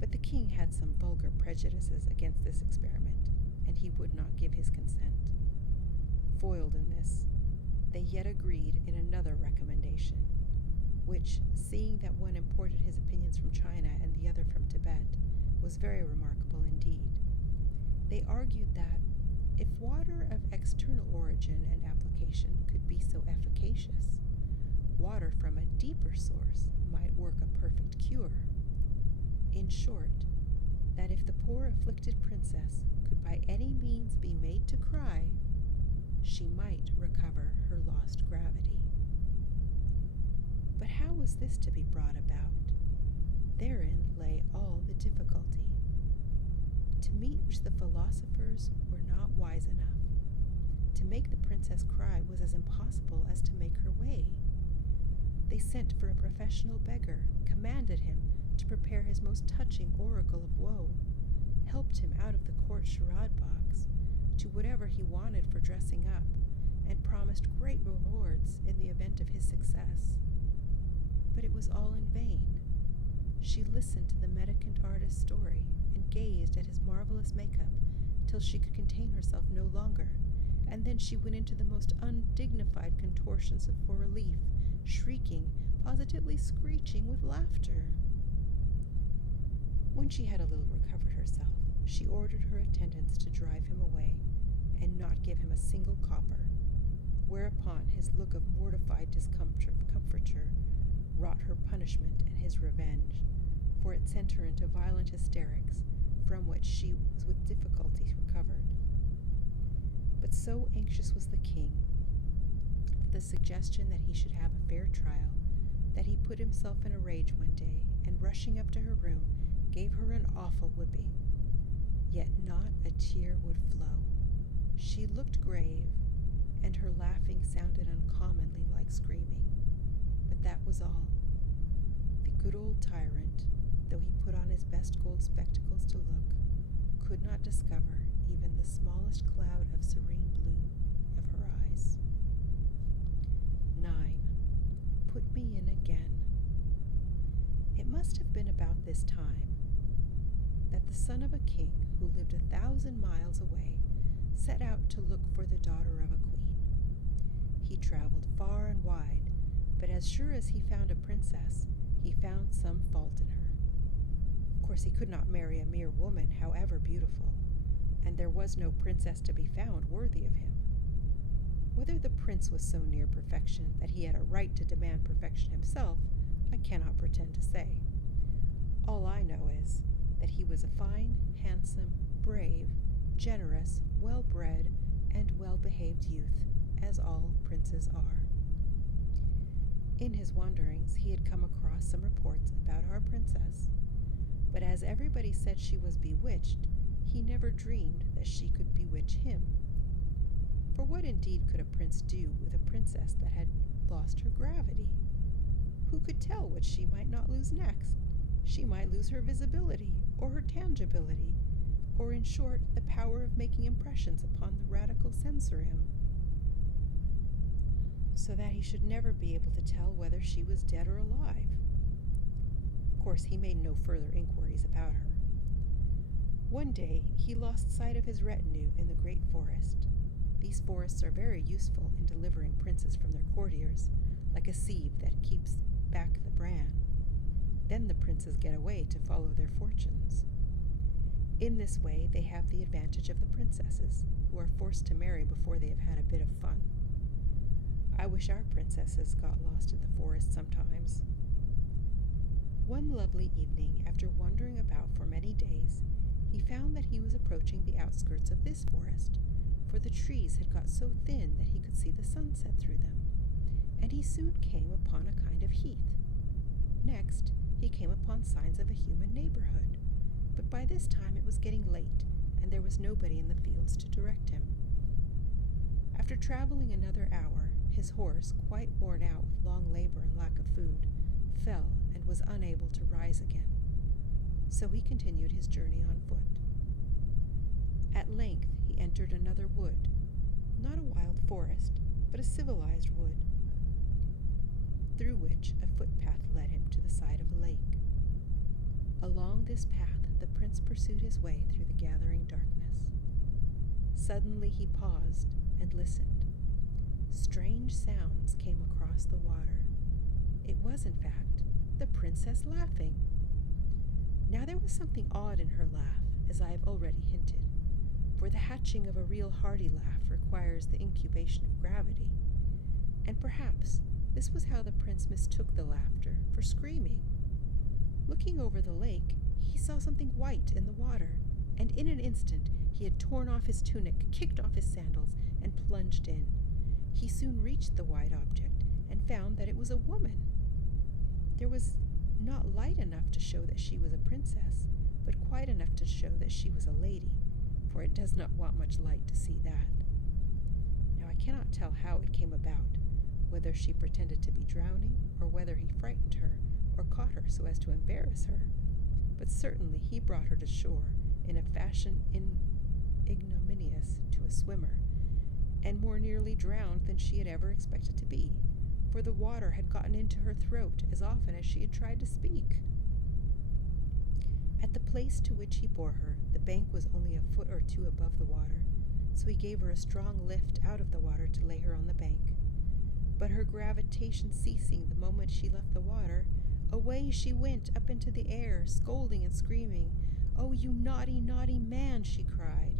But the king had some vulgar prejudices against this experiment, and he would not give his consent. Foiled in this, they yet agreed in another recommendation, which, seeing that one imported his opinions from China and the other from Tibet, was very remarkable indeed. They argued that, if water of external origin and application could be so efficacious, water from a deeper source might work a perfect cure. In short, that if the poor afflicted princess could by any means be made to cry, she might recover her lost gravity. But how was this to be brought about? Therein lay all the difficulty. To meet which the philosophers were not wise enough. To make the princess cry was as impossible as to make her way. They sent for a professional beggar, commanded him to prepare his most touching oracle of woe, helped him out of the court charade box to whatever he wanted for dressing up, and promised great rewards in the event of his success. But it was all in vain. She listened to the mendicant artist's story and gazed at his marvelous makeup till she could contain herself no longer, and then she went into the most undignified contortions for relief, shrieking, positively screeching with laughter. When she had a little recovered herself, she ordered her attendants to drive him away and not give him a single copper, whereupon his look of mortified discomfiture wrought her punishment and his revenge, for it sent her into violent hysterics, from which she was with difficulty recovered. But so anxious was the king at the suggestion that he should have a fair trial, that he put himself in a rage one day, and rushing up to her room, gave her an awful whipping. Yet not a tear would flow. She looked grave, and her laughing sounded uncommonly like screaming. But that was all. The good old tyrant, though he put on his best gold spectacles to look, could not discover even the smallest cloud of serene blue of her eyes. 9. Put me in again. It must have been about this time that the son of a king who lived 1,000 miles away set out to look for the daughter of a queen. He traveled far and wide, but as sure as he found a princess, he found some fault in her. Of course, he could not marry a mere woman, however beautiful, and there was no princess to be found worthy of him. Whether the prince was so near perfection that he had a right to demand perfection himself, I cannot pretend to say. All I know is that he was a fine, handsome, brave, generous, well-bred, and well-behaved youth, as all princes are. In his wanderings he had come across some reports about our princess, But as everybody said she was bewitched, he never dreamed that she could bewitch him. For what indeed could a prince do with a princess that had lost her gravity? Who could tell what she might not lose next? She might lose her visibility, or her tangibility, or in short, the power of making impressions upon the radical sensorium, so that he should never be able to tell whether she was dead or alive. Of course, he made no further inquiries about her. One day, he lost sight of his retinue in the great forest. These forests are very useful in delivering princes from their courtiers, like a sieve that keeps back the bran. Then the princes get away to follow their fortunes. In this way, they have the advantage of the princesses, who are forced to marry before they have had a bit of fun. I wish our princesses got lost in the forest sometimes. One lovely evening, after wandering about for many days, he found that he was approaching the outskirts of this forest, for the trees had got so thin that he could see the sunset through them, and he soon came upon a kind of heath. Next, he came upon signs of a human neighborhood, but by this time it was getting late, and there was nobody in the fields to direct him. After traveling another hour, his horse, quite worn out with long labor and lack of food, fell and was unable to rise again. So he continued his journey on foot. At length he entered another wood, not a wild forest, but a civilized wood, through which a footpath led him to the side of a lake. Along this path the prince pursued his way through the gathering darkness. Suddenly he paused and listened. Strange sounds came across the water. It was, in fact, the princess laughing. Now there was something odd in her laugh, as I have already hinted, for the hatching of a real hearty laugh requires the incubation of gravity, and perhaps this was how the prince mistook the laughter for screaming. Looking over the lake, he saw something white in the water, and in an instant he had torn off his tunic, kicked off his sandals, and plunged in. He soon reached the white object and found that it was a woman. There was not light enough to show that she was a princess, but quite enough to show that she was a lady, for it does not want much light to see that. Now I cannot tell how it came about, whether she pretended to be drowning, or whether he frightened her, or caught her so as to embarrass her, but certainly he brought her to shore in a fashion ignominious to a swimmer, and more nearly drowned than she had ever expected to be, for the water had gotten into her throat as often as she had tried to speak. At the place to which he bore her, the bank was only a foot or two above the water, so he gave her a strong lift out of the water to lay her on the bank. But her gravitation ceasing the moment she left the water, away she went up into the air, scolding and screaming. "Oh, you naughty, naughty man," she cried.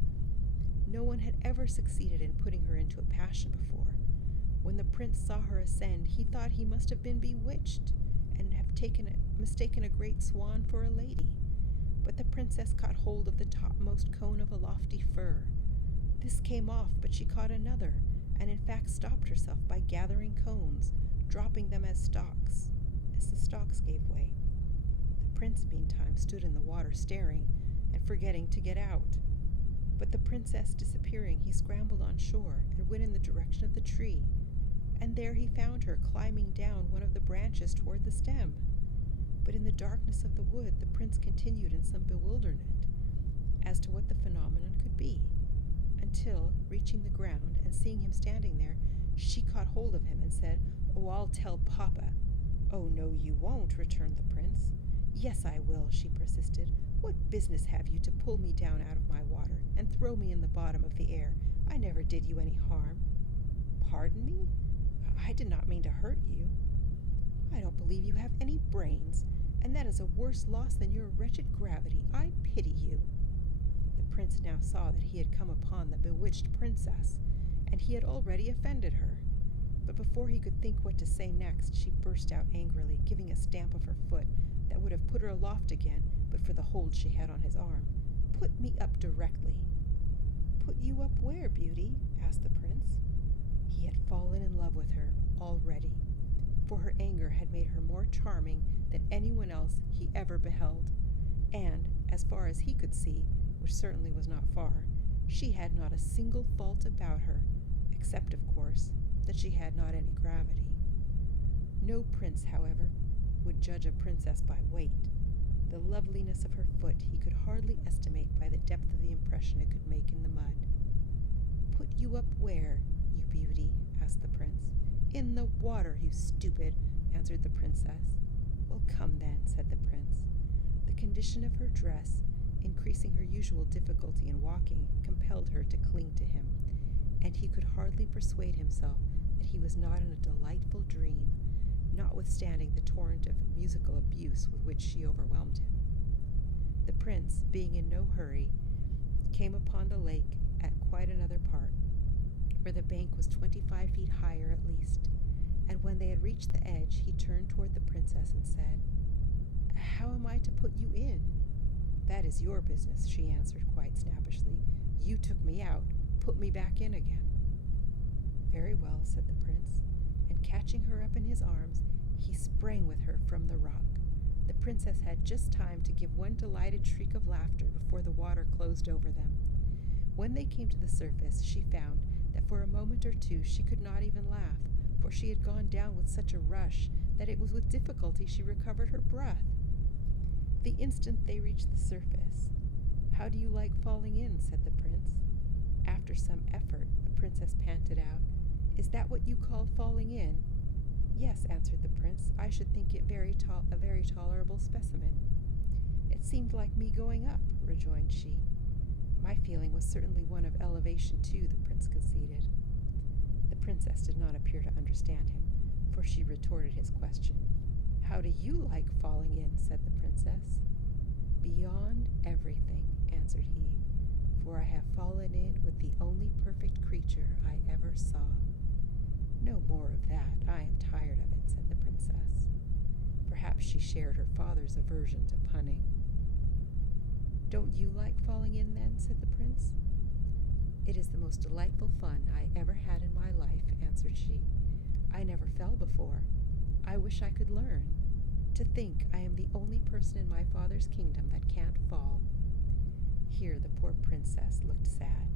No one had ever succeeded in putting her into a passion before. When the prince saw her ascend, he thought he must have been bewitched, and have mistaken a great swan for a lady. But the princess caught hold of the topmost cone of a lofty fir. This came off, but she caught another, and in fact stopped herself by gathering cones, dropping them as the stalks gave way. The prince, meantime, stood in the water staring, and forgetting to get out. But the princess disappearing, he scrambled on shore, and went in the direction of the tree, and there he found her climbing down one of the branches toward the stem. But in the darkness of the wood, the prince continued in some bewilderment as to what the phenomenon could be, until, reaching the ground and seeing him standing there, she caught hold of him and said, "Oh, I'll tell Papa." "Oh, no, you won't," returned the prince. "Yes, I will," she persisted. "What business have you to pull me down out of my water and throw me in the bottom of the air? I never did you any harm." "Pardon me? I did not mean to hurt you." "I don't believe you have any brains, and that is a worse loss than your wretched gravity. I pity you." The prince now saw that he had come upon the bewitched princess, and he had already offended her. But before he could think what to say next, she burst out angrily, giving a stamp of her foot that would have put her aloft again, but for the hold she had on his arm. "Put me up directly." "Put you up where, beauty?" asked the prince. He had fallen in love with her already, for her anger had made her more charming than anyone else he ever beheld, And, as far as he could see, which certainly was not far, she had not a single fault about her, except, of course, that she had not any gravity. No prince, however, would judge a princess by weight. The loveliness of her foot he could hardly estimate by the depth of the impression it could make in the mud. "Put you up where, you beauty?" asked the prince. "In the water, you stupid," answered the princess. "Well, come then," said the prince. The condition of her dress, increasing her usual difficulty in walking, compelled her to cling to him, and he could hardly persuade himself that he was not in a delightful dream, notwithstanding the torrent of musical abuse with which she overwhelmed him. The prince, being in no hurry, came upon the lake at quite another part, where the bank was 25 feet higher at least, and when they had reached the edge, he turned toward the princess and said, "How am I to put you in?" "That is your business," she answered quite snappishly. "You took me out, put me back in again." "Very well," said the prince, and catching her up in his arms, he sprang with her from the rock. The princess had just time to give one delighted shriek of laughter before the water closed over them. When they came to the surface, she found that for a moment or two she could not even laugh, for she had gone down with such a rush that it was with difficulty she recovered her breath. The instant they reached the surface, "How do you like falling in?" said the prince. After some effort, the princess panted out, "Is that what you call falling in?" "Yes," answered the prince. "I should think it a very tolerable specimen." "It seemed like me going up," rejoined she. "My feeling was certainly one of elevation too," the prince conceded. The princess did not appear to understand him, for she retorted his question. "How do you like falling in?" said the princess. "Beyond everything," answered he, "for I have fallen in with the only perfect creature I ever saw." "No more of that, I am tired of it," said the princess. Perhaps she shared her father's aversion to punning. "Don't you like falling in, then?" said the prince. "It is the most delightful fun I ever had in my life," answered she. "I never fell before. I wish I could learn. To think I am the only person in my father's kingdom that can't fall." Here the poor princess looked sad.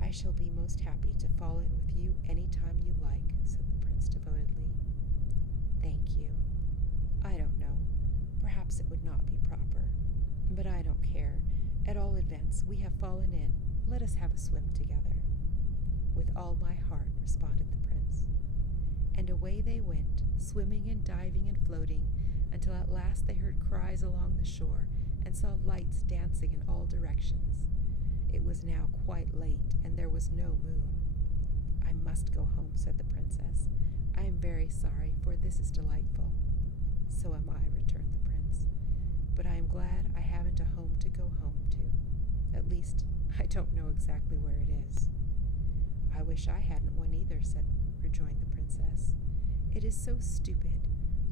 "I shall be most happy to fall in with you any time you like," said the prince devotedly. "Thank you. I don't know. Perhaps it would not be proper. But I don't care. At all events, we have fallen in. Let us have a swim together." "With all my heart," responded the prince. And away they went, swimming and diving and floating, until at last they heard cries along the shore and saw lights dancing in all directions. It was now quite late, and there was no moon. "I must go home," said the princess. "I am very sorry, for this is delightful." "So am I," returned the prince. "But I am glad I haven't a home to go home to. At least, I don't know exactly where it is." "I wish I hadn't one either," rejoined the princess. "It is so stupid.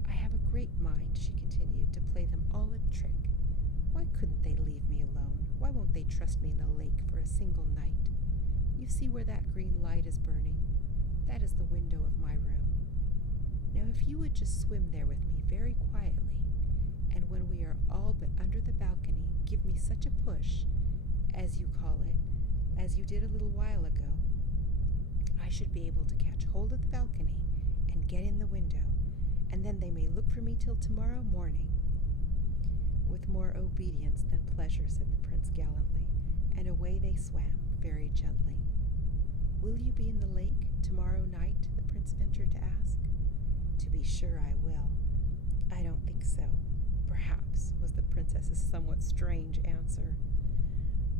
I have a great mind," she continued, "to play them all a trick. Why couldn't they leave me alone? Why won't they trust me in the lake for a single night? You see where that green light is burning? That is the window of my room. Now if you would just swim there with me very quietly, and when we are all but under the balcony, give me such a push, as you call it, as you did a little while ago, I should be able to catch hold of the balcony and get in the window, and then they may look for me till tomorrow morning." "With more obedience than pleasure," said the prince gallantly, and away they swam very gently. "Will you be in the lake tomorrow night?" the prince ventured to ask. "To be sure I will." "I don't think so. Perhaps," was the princess's somewhat strange answer.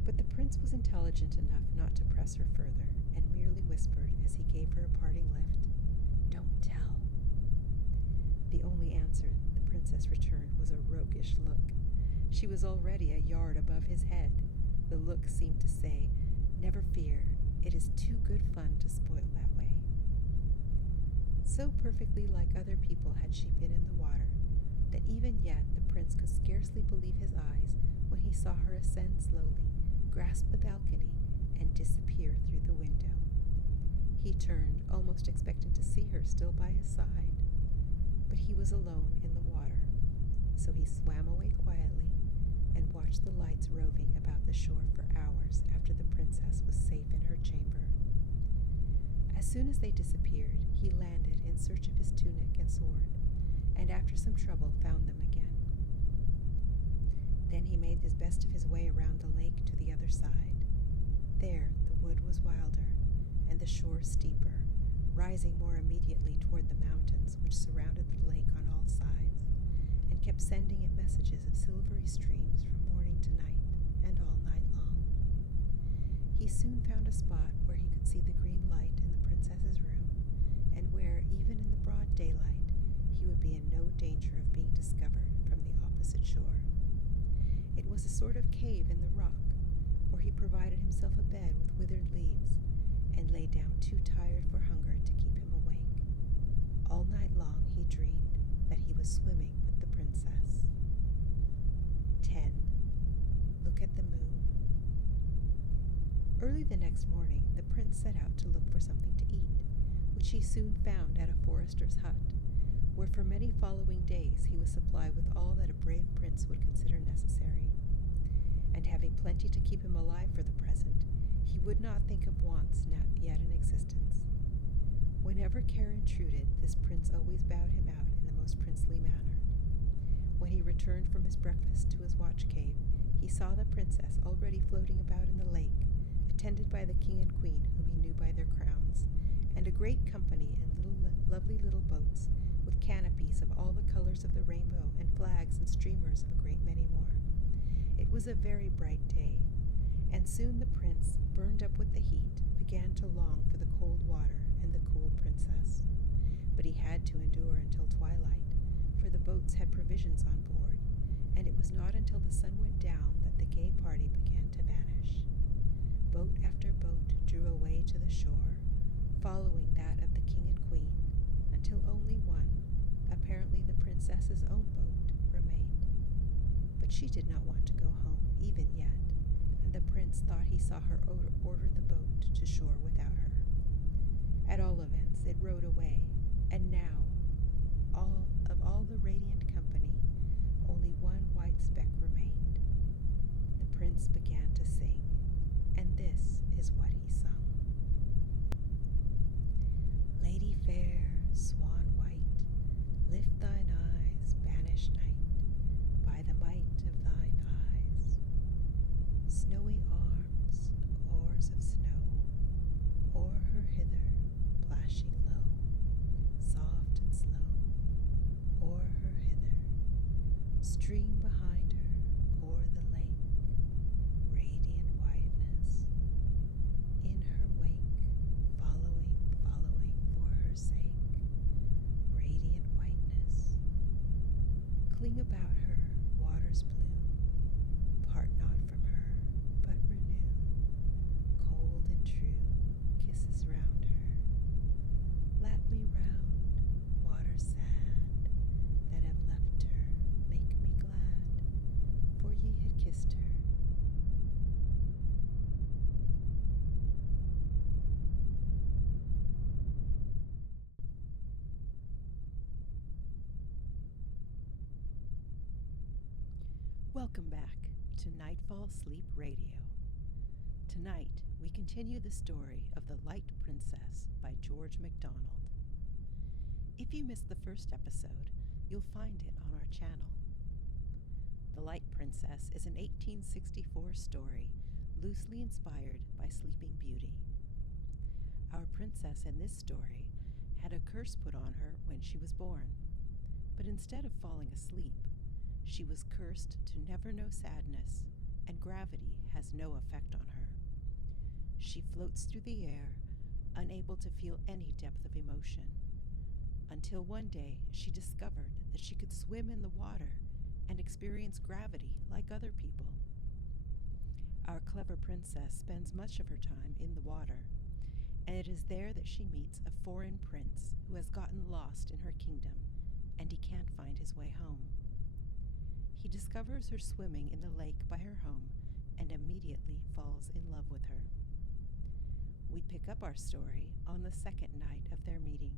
But the prince was intelligent enough not to press her further, and merely whispered, as he gave her a parting lift, "Don't tell." The only answer the princess returned was a roguish look. She was already a yard above his head. The look seemed to say, "Never fear, it is too good fun to spoil that way." So perfectly like other people had she been in the water, that even yet the prince could scarcely believe his eyes when he saw her ascend slowly, grasp the balcony, and disappear through the window. He turned, almost expecting to see her still by his side. But he was alone in the water. So he swam away quietly and watched the lights roving about the shore for hours after the princess was safe in her chamber. As soon as they disappeared, he landed in search of his tunic and sword, and after some trouble found them again. Then he made the best of his way around the lake to the other side. There the wood was wilder, and the shore steeper, rising more immediately toward the mountains which surrounded the lake on all sides, and kept sending it messages of silvery streams from morning to night, and all night long. He soon found a spot where he could see the green light in the princess's room, and where, even in the broad daylight, he would be in no danger of being discovered from the opposite shore. It was a sort of cave in the rock, where he provided himself a bed with withered leaves, and lay down too tired for hunger to keep him awake. All night long he dreamed that he was swimming with the princess. 10. Look at the moon. Early the next morning, the prince set out to look for something to eat, which he soon found at a forester's hut, where for many following days he was supplied with all that a brave prince would consider necessary. And having plenty to keep him alive for the present, he would not think of wants not yet in existence. Whenever care intruded, this prince always bowed him out in the most princely manner. When he returned from his breakfast to his watch cave, he saw the princess already floating about in the lake, attended by the king and queen whom he knew by their crowns, and a great company in lovely little boats, with canopies of all the colors of the rainbow, and flags and streamers of a great many more. It was a very bright day, and soon the prince, burned up with the heat, began to long for the cold water and the cool princess. But he had to endure until twilight, for the boats had provisions on board, and it was not until the sun went down that the gay party began to vanish. Boat after boat drew away to the shore, following that of the king and queen, until only one, apparently the princess's own boat, remained. But she did not want to go home even yet, and the prince thought he saw her order the boat to shore without her. At all events, it rowed away, and now, of all the radiant company, only one white speck remained. The prince began to sing, and this is what he sung. Lady fair, swan white, lift thine eyes, banish night, by the might of thine eyes. Snowy arms, oars of snow, o'er her hither, plashing low, soft and slow, o'er her hither, stream behind her, o'er the lake, radiant whiteness, in her wake, following for her sake, radiant whiteness. Cling about her, waters blue, part not from her, but renew, cold and true, kisses round her. Lap me round, waters sad, that have left her, make me glad, for ye had kissed her. Welcome back to Nightfall Sleep Radio. Tonight, we continue the story of The Light Princess by George MacDonald. If you missed the first episode, you'll find it on our channel. The Light Princess is an 1864 story loosely inspired by Sleeping Beauty. Our princess in this story had a curse put on her when she was born, but instead of falling asleep, she was cursed to never know sadness, and gravity has no effect on her. She floats through the air, unable to feel any depth of emotion, until one day she discovered that she could swim in the water and experience gravity like other people. Our clever princess spends much of her time in the water, and it is there that she meets a foreign prince who has gotten lost in her kingdom, and he can't find his way home. He discovers her swimming in the lake by her home and immediately falls in love with her. We pick up our story on the second night of their meeting.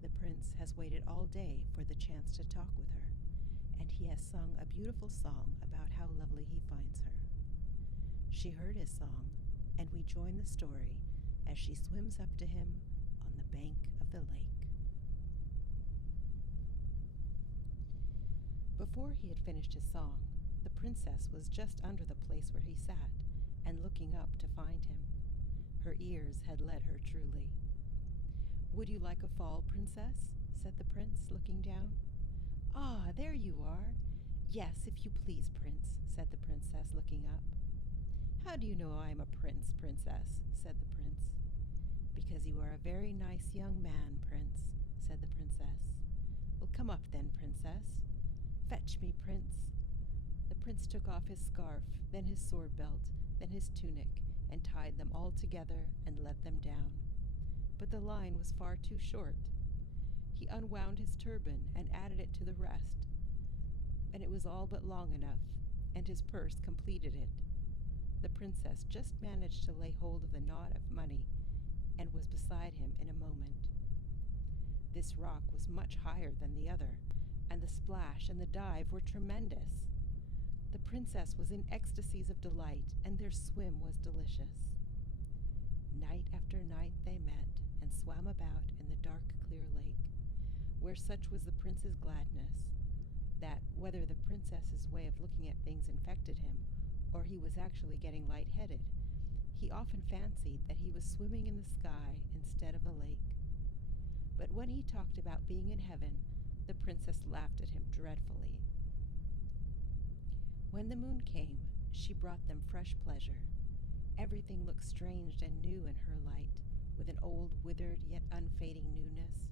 The prince has waited all day for the chance to talk with her, and he has sung a beautiful song about how lovely he finds her. She heard his song, and we join the story as she swims up to him on the bank of the lake. Before he had finished his song, the princess was just under the place where he sat and looking up to find him. Her ears had led her truly. "Would you like a fall, princess?" said the prince, looking down. "Ah, there you are. Yes, if you please, prince," said the princess, looking up. "How do you know I am a prince, princess?" said the prince. "Because you are a very nice young man, prince," said the princess. "Well, come up then, princess. Fetch me, prince." The prince took off his scarf, then his sword belt, then his tunic, and tied them all together and let them down. But the line was far too short. He unwound his turban and added it to the rest, and it was all but long enough, and his purse completed it. The princess just managed to lay hold of the knot of money and was beside him in a moment. This rock was much higher than the other, and the splash and the dive were tremendous. The princess was in ecstasies of delight, and their swim was delicious. Night after night they met and swam about in the dark, clear lake, where such was the prince's gladness that, whether the princess's way of looking at things infected him, or he was actually getting lightheaded, he often fancied that he was swimming in the sky instead of a lake. But when he talked about being in heaven, the princess laughed at him dreadfully. When the moon came, she brought them fresh pleasure. Everything looked strange and new in her light, with an old, withered, yet unfading newness.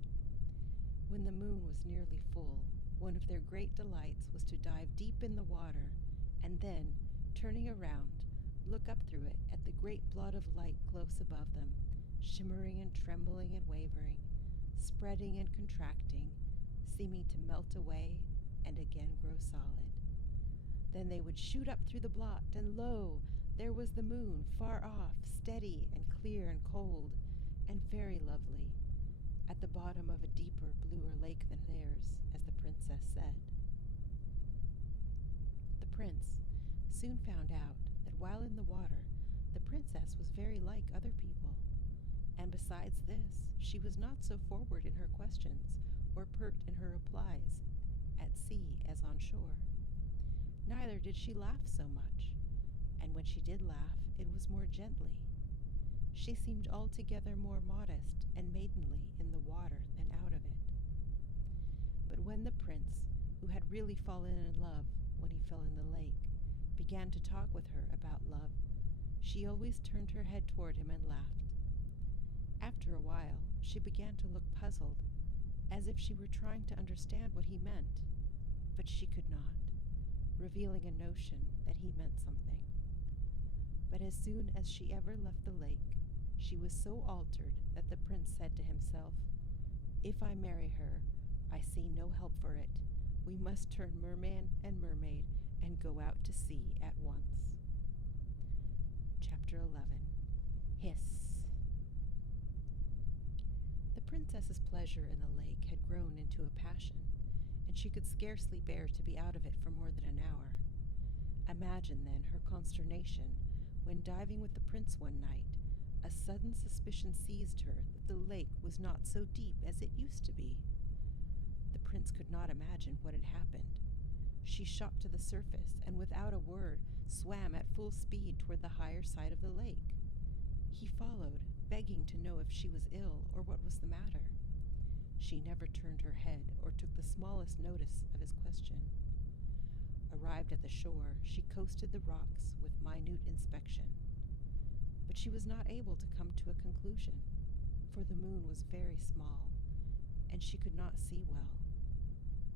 When the moon was nearly full, one of their great delights was to dive deep in the water, and then, turning around, look up through it at the great blot of light close above them, shimmering and trembling and wavering, spreading and contracting, seeming to melt away and again grow solid. Then they would shoot up through the blot, and lo, there was the moon, far off, steady and clear and cold, and very lovely, at the bottom of a deeper, bluer lake than theirs, as the princess said. The prince soon found out that while in the water, the princess was very like other people, and besides this, she was not so forward in her questions or pert in her replies at sea as on shore. Neither did she laugh so much, and when she did laugh, it was more gently. She seemed altogether more modest and maidenly in the water than out of it. But when the prince, who had really fallen in love when he fell in the lake, began to talk with her about love, she always turned her head toward him and laughed. After a while, she began to look puzzled, as if she were trying to understand what he meant, but she could not, revealing a notion that he meant something. But as soon as she ever left the lake, she was so altered that the prince said to himself, "If I marry her, I see no help for it. We must turn merman and mermaid and go out to sea at once." Chapter 11. Hiss. The princess's pleasure in the lake had grown into a passion, and she could scarcely bear to be out of it for more than an hour. Imagine, then, her consternation when, diving with the prince one night, a sudden suspicion seized her that the lake was not so deep as it used to be. The prince could not imagine what had happened. She shot to the surface and, without a word, swam at full speed toward the higher side of the lake. He followed, begging to know if she was ill or what was the matter. She never turned her head or took the smallest notice of his question. Arrived at the shore, she coasted the rocks with minute inspection. But she was not able to come to a conclusion, for the moon was very small, and she could not see well.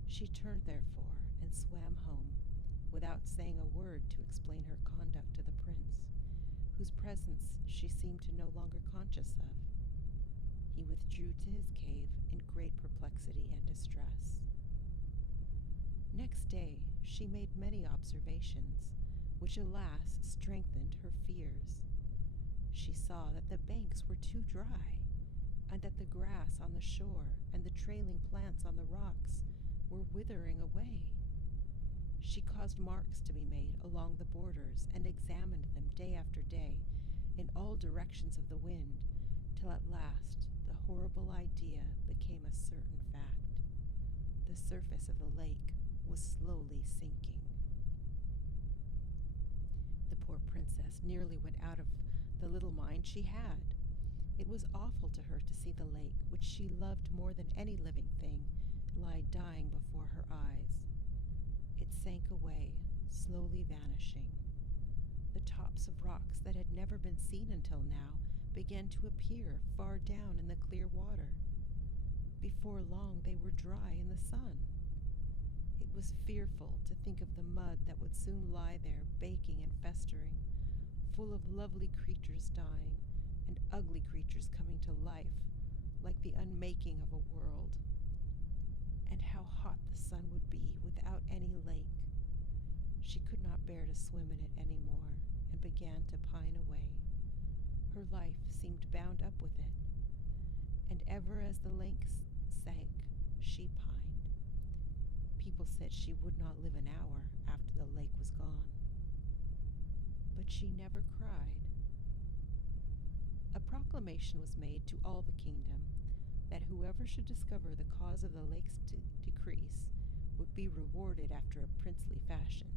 She turned, therefore, and swam home, without saying a word to explain her conduct to the prince, whose presence she seemed to no longer conscious of. He withdrew to his cave in great perplexity and distress. Next day she made many observations, which alas strengthened her fears. She saw that the banks were too dry, and that the grass on the shore and the trailing plants on the rocks were withering away. She caused marks to be made along the borders and examined them day after day in all directions of the wind, till at last the horrible idea became a certain fact. The surface of the lake was slowly sinking. The poor princess nearly went out of the little mind she had. It was awful to her to see the lake, which she loved more than any living thing, lie dying before her eyes. It sank away, slowly vanishing. The tops of rocks that had never been seen until now began to appear far down in the clear water. Before long they were dry in the sun. It was fearful to think of the mud that would soon lie there baking and festering, full of lovely creatures dying and ugly creatures coming to life, like the unmaking of a world. And how hot the sun would be without any lake. She could not bear to swim in it any more, and began to pine away. Her life seemed bound up with it, and ever as the lake sank, she pined. People said she would not live an hour after the lake was gone. But she never cried. A proclamation was made to all the kingdom that whoever should discover the cause of the lake's decrease would be rewarded after a princely fashion.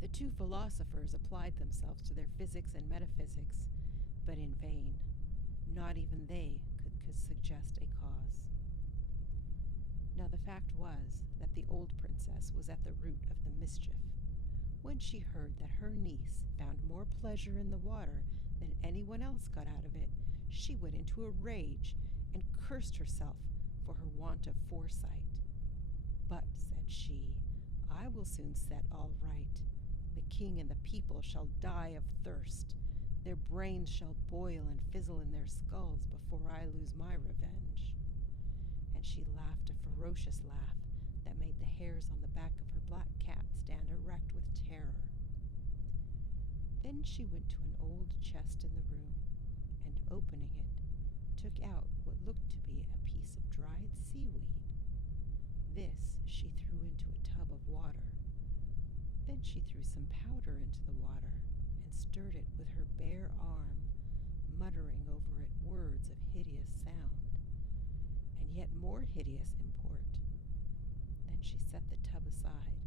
The two philosophers applied themselves to their physics and metaphysics, but in vain. Not even they could suggest a cause. Now the fact was that the old princess was at the root of the mischief. When she heard that her niece found more pleasure in the water than anyone else got out of it, she went into a rage and cursed herself for her want of foresight. "But," said she, "I will soon set all right. The king and the people shall die of thirst. Their brains shall boil and fizzle in their skulls before I lose my revenge." And she laughed a ferocious laugh that made the hairs on the back of her black cat stand erect with terror. Then she went to an old chest in the room, and opening it, took out what looked to be a piece of dried seaweed. This she threw into a tub of water. Then she threw some powder into the water and stirred it with her bare arm, muttering over it words of hideous sound, and yet more hideous import. Then she set the tub aside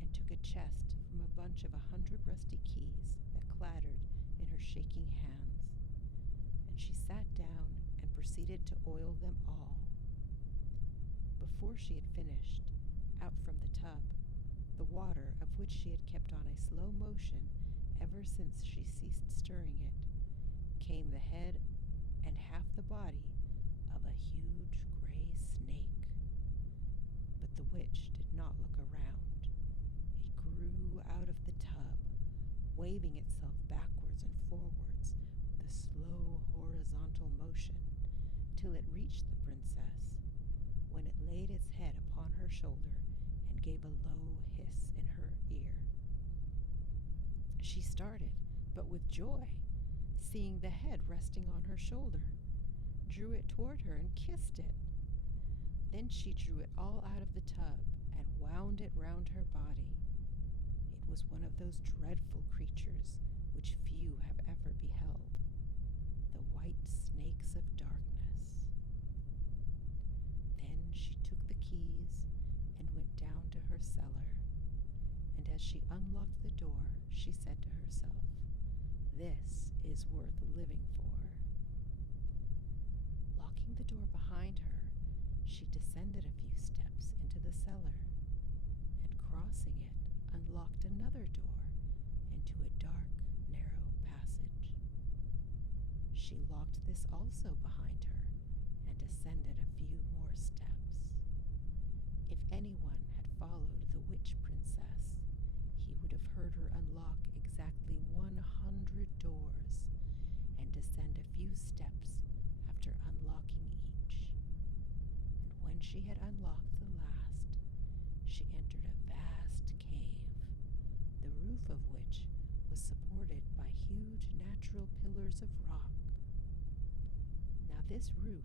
and took a chest from a bunch of 100 rusty keys that clattered in her shaking hands, and she sat down and proceeded to oil them all. Before she had finished, out from the tub, the water of which she had kept on a slow motion ever since she ceased stirring it, came the head and half the body of a huge gray snake. But the witch did not look around. It grew out of the tub, waving itself backwards and forwards with a slow horizontal motion, till it reached the princess, when it laid its head upon her shoulder and gave a low hiss in her ear. She started, but with joy, seeing the head resting on her shoulder, drew it toward her and kissed it. Then she drew it all out of the tub and wound it round her body. It was one of those dreadful creatures which few have ever beheld, the white snakes of darkness. Then she took the keys and went down to her cellar, and as she unlocked the door, she said to herself, "This is worth living for." Locking the door behind her, she descended a few steps into the cellar, and crossing it, unlocked another door into a dark, narrow passage. She locked this also behind her and descended a few more steps. If anyone had followed the witch princess, he would have heard her unlock exactly 100 doors and descend a few steps after unlocking each. And when she had unlocked the last, she entered a vast cave, the roof of which was supported by huge natural pillars of rock. Now this roof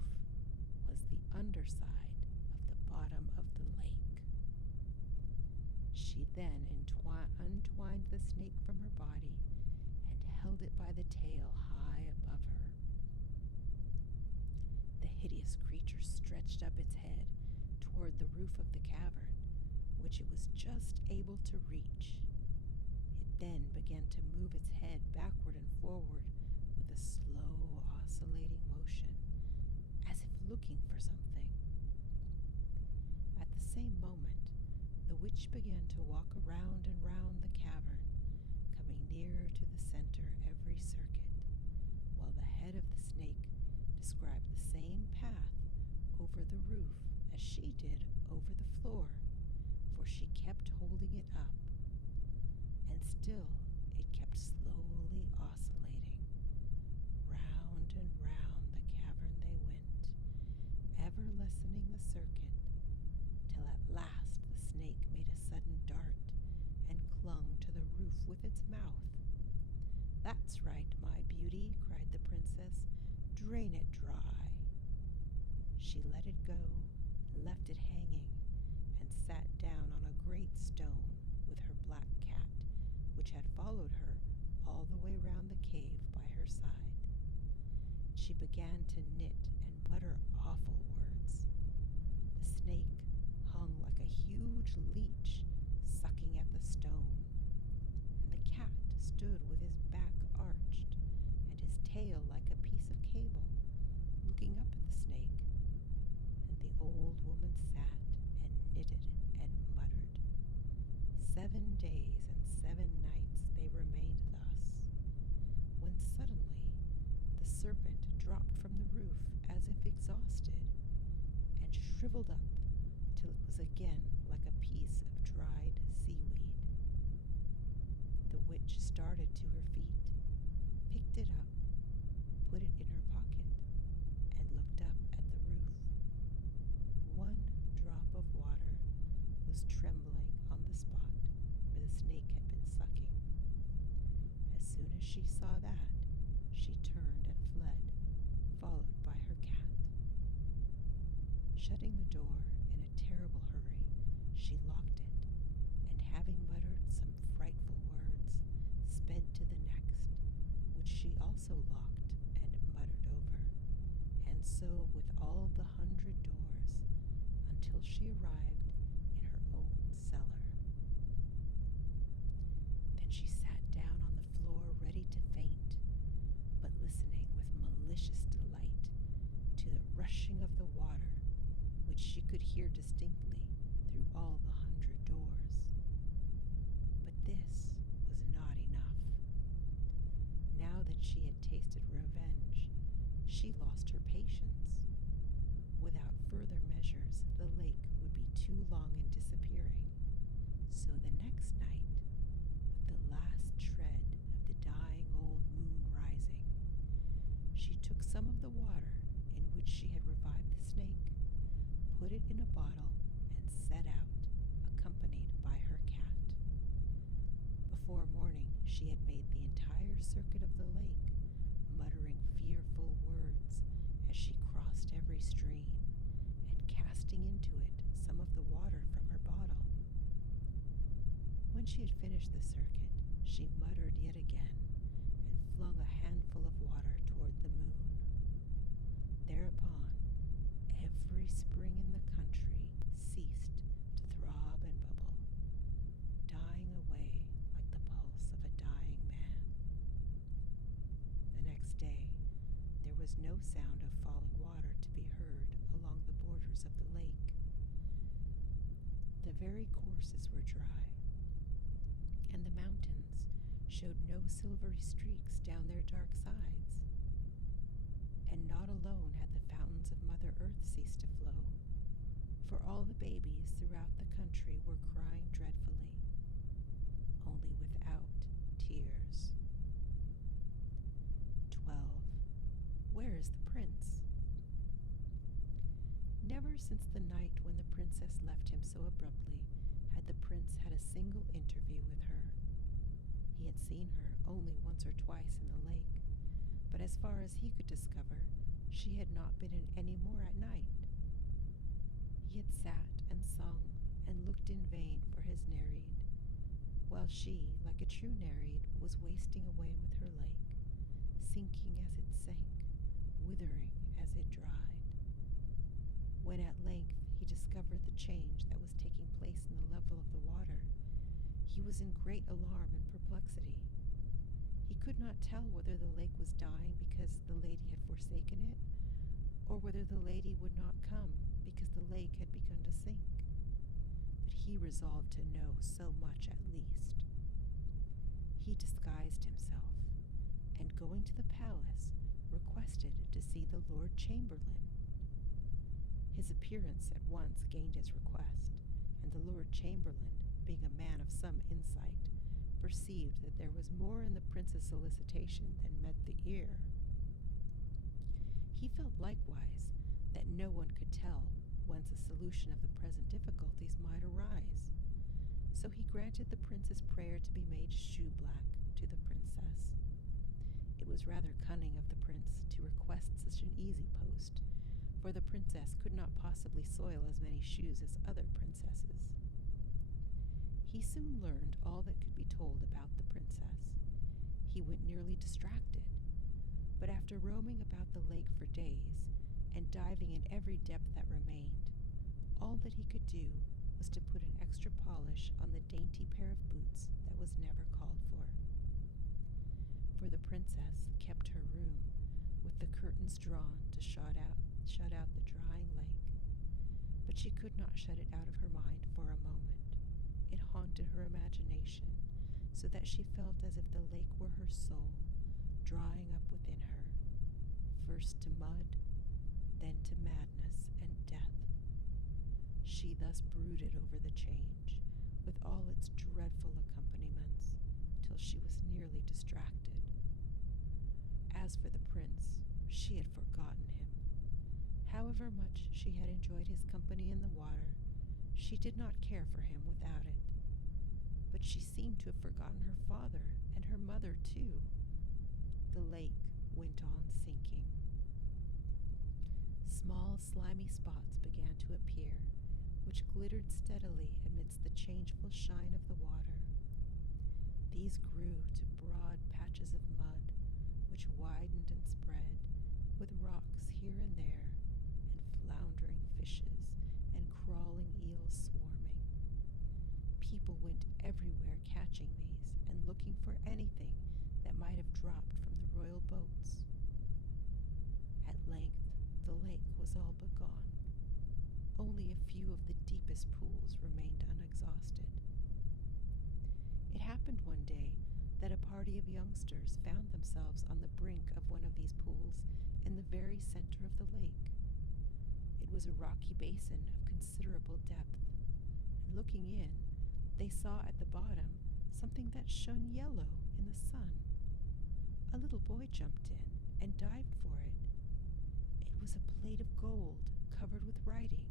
was the underside of the bottom of the lake. She then untwined the snake from her body and held it by the tail high above her. The hideous creature stretched up its head toward the roof of the cavern, which it was just able to reach. It then began to move its head backward and forward with a slow, oscillating motion, as if looking for something. At the same moment, the witch began to walk around and round the cavern, coming nearer to the center every circuit, while the head of the snake described the same path over the roof as she did over the floor, for she kept holding it up, and still it kept slowly oscillating. Round and round the cavern they went, ever lessening the circuit, till at last the snake made a sudden dart and clung to the roof with its mouth. "That's right, my beauty," cried the princess. "Drain it dry." She let it go, left it hanging, and sat down on a great stone with her black cat, which had followed her all the way round the cave by her side. She began to knit and mutter awful words. The snake hung like a huge leech, sucking at the stone, and the cat stood with his back arched and his tail like a piece of cable, looking up at the snake, and the old woman sat and knitted and muttered. 7 days and 7 nights they remained thus, when suddenly the serpent dropped from the roof as if exhausted, and shriveled up till it was again like a piece of dried seaweed. The witch started to her feet, picked it up, put it in her pocket, and looked up at the roof. 1 drop of water was trembling on the spot where the snake had been sucking. As soon as she saw that, she turned and fled, followed by her cat. Shutting the door in a terrible hurry, she locked it, and having muttered some frightful words, sped to the next, which she also locked and muttered over, and so with all the 100 doors, until she arrived in her own cellar. Then she sat down on the floor ready to faint, but listening with malicious delight to the rushing of the water, which she could hear distinctly through all the 100 doors. But this was not enough. Now that she had tasted revenge, she lost her patience. Without further measures, the lake would be too long in disappearing. So the next night, with the last tread of the dying old moon rising, she took some of the water in which she had revived the snake, put it in a bottle, and set out, accompanied by her cat. Before morning, she had made the entire circuit of the lake, muttering fearful words as she crossed every stream, and casting into it some of the water from her bottle. When she had finished the circuit, she muttered yet again, and flung a handful of water toward the moon. Thereupon, every spring in the country ceased to throb and bubble, dying away like the pulse of a dying man. The next day, there was no sound of falling water to be heard along the borders of the lake. The very courses were dry, and the mountains showed no silvery streaks down their dark sides. And not alone had the fountains of Mother Earth ceased to flow, for all the babies throughout the country were crying dreadfully, only without tears. 12. Where is the prince? Never since the night when the princess left him so abruptly had the prince had a single interview with her. He had seen her only once or twice in the lake, but as far as he could discover, she had not been in any more at night. He had sat and sung and looked in vain for his Nereid, while she, like a true Nereid, was wasting away with her lake, sinking as it sank, withering as it dried. When at length he discovered the change that was taking place in the level of the water, he was in great alarm and perplexity. He could not tell whether the lake was dying because the lady had forsaken it, or whether the lady would not come because the lake had begun to sink. But he resolved to know so much at least. He disguised himself, and going to the palace, requested to see the Lord Chamberlain. His appearance at once gained his request, and the Lord Chamberlain, being a man of some insight, perceived that there was more in the prince's solicitation than met the ear. He felt likewise that no one could tell whence a solution of the present difficulties might arise, so he granted the prince's prayer to be made shoe-black to the princess. It was rather cunning of the prince to request such an easy post, for the princess could not possibly soil as many shoes as other princesses. He soon learned all that could be told about the princess. He went nearly distracted, but after roaming about the lake for days and diving in every depth that remained, all that he could do was to put an extra polish on the dainty pair of boots that was never called for. For the princess kept her room with the curtains drawn to shut out the drying lake, but she could not shut it out of her mind for a moment. It haunted her imagination, so that she felt as if the lake were her soul, drying up within her, first to mud, then to madness and death. She thus brooded over the change, with all its dreadful accompaniments, till she was nearly distracted. As for the prince, she had forgotten him. However much she had enjoyed his company in the water, she did not care for him without it. But she seemed to have forgotten her father and her mother too. The lake went on sinking. Small slimy spots began to appear, which glittered steadily amidst the changeful shine of the water. These grew to broad patches of mud, which widened and spread, with rocks here and there, and floundering fishes and crawling eels swarming. People went everywhere catching these and looking for anything that might have dropped from the royal boats. At length the lake was all but gone. Only a few of the deepest pools remained unexhausted. It happened one day that a party of youngsters found themselves on the brink of one of these pools in the very center of the lake. It was a rocky basin of considerable depth, and looking in, they saw at the bottom something that shone yellow in the sun. A little boy jumped in and dived for it. It was a plate of gold covered with writing.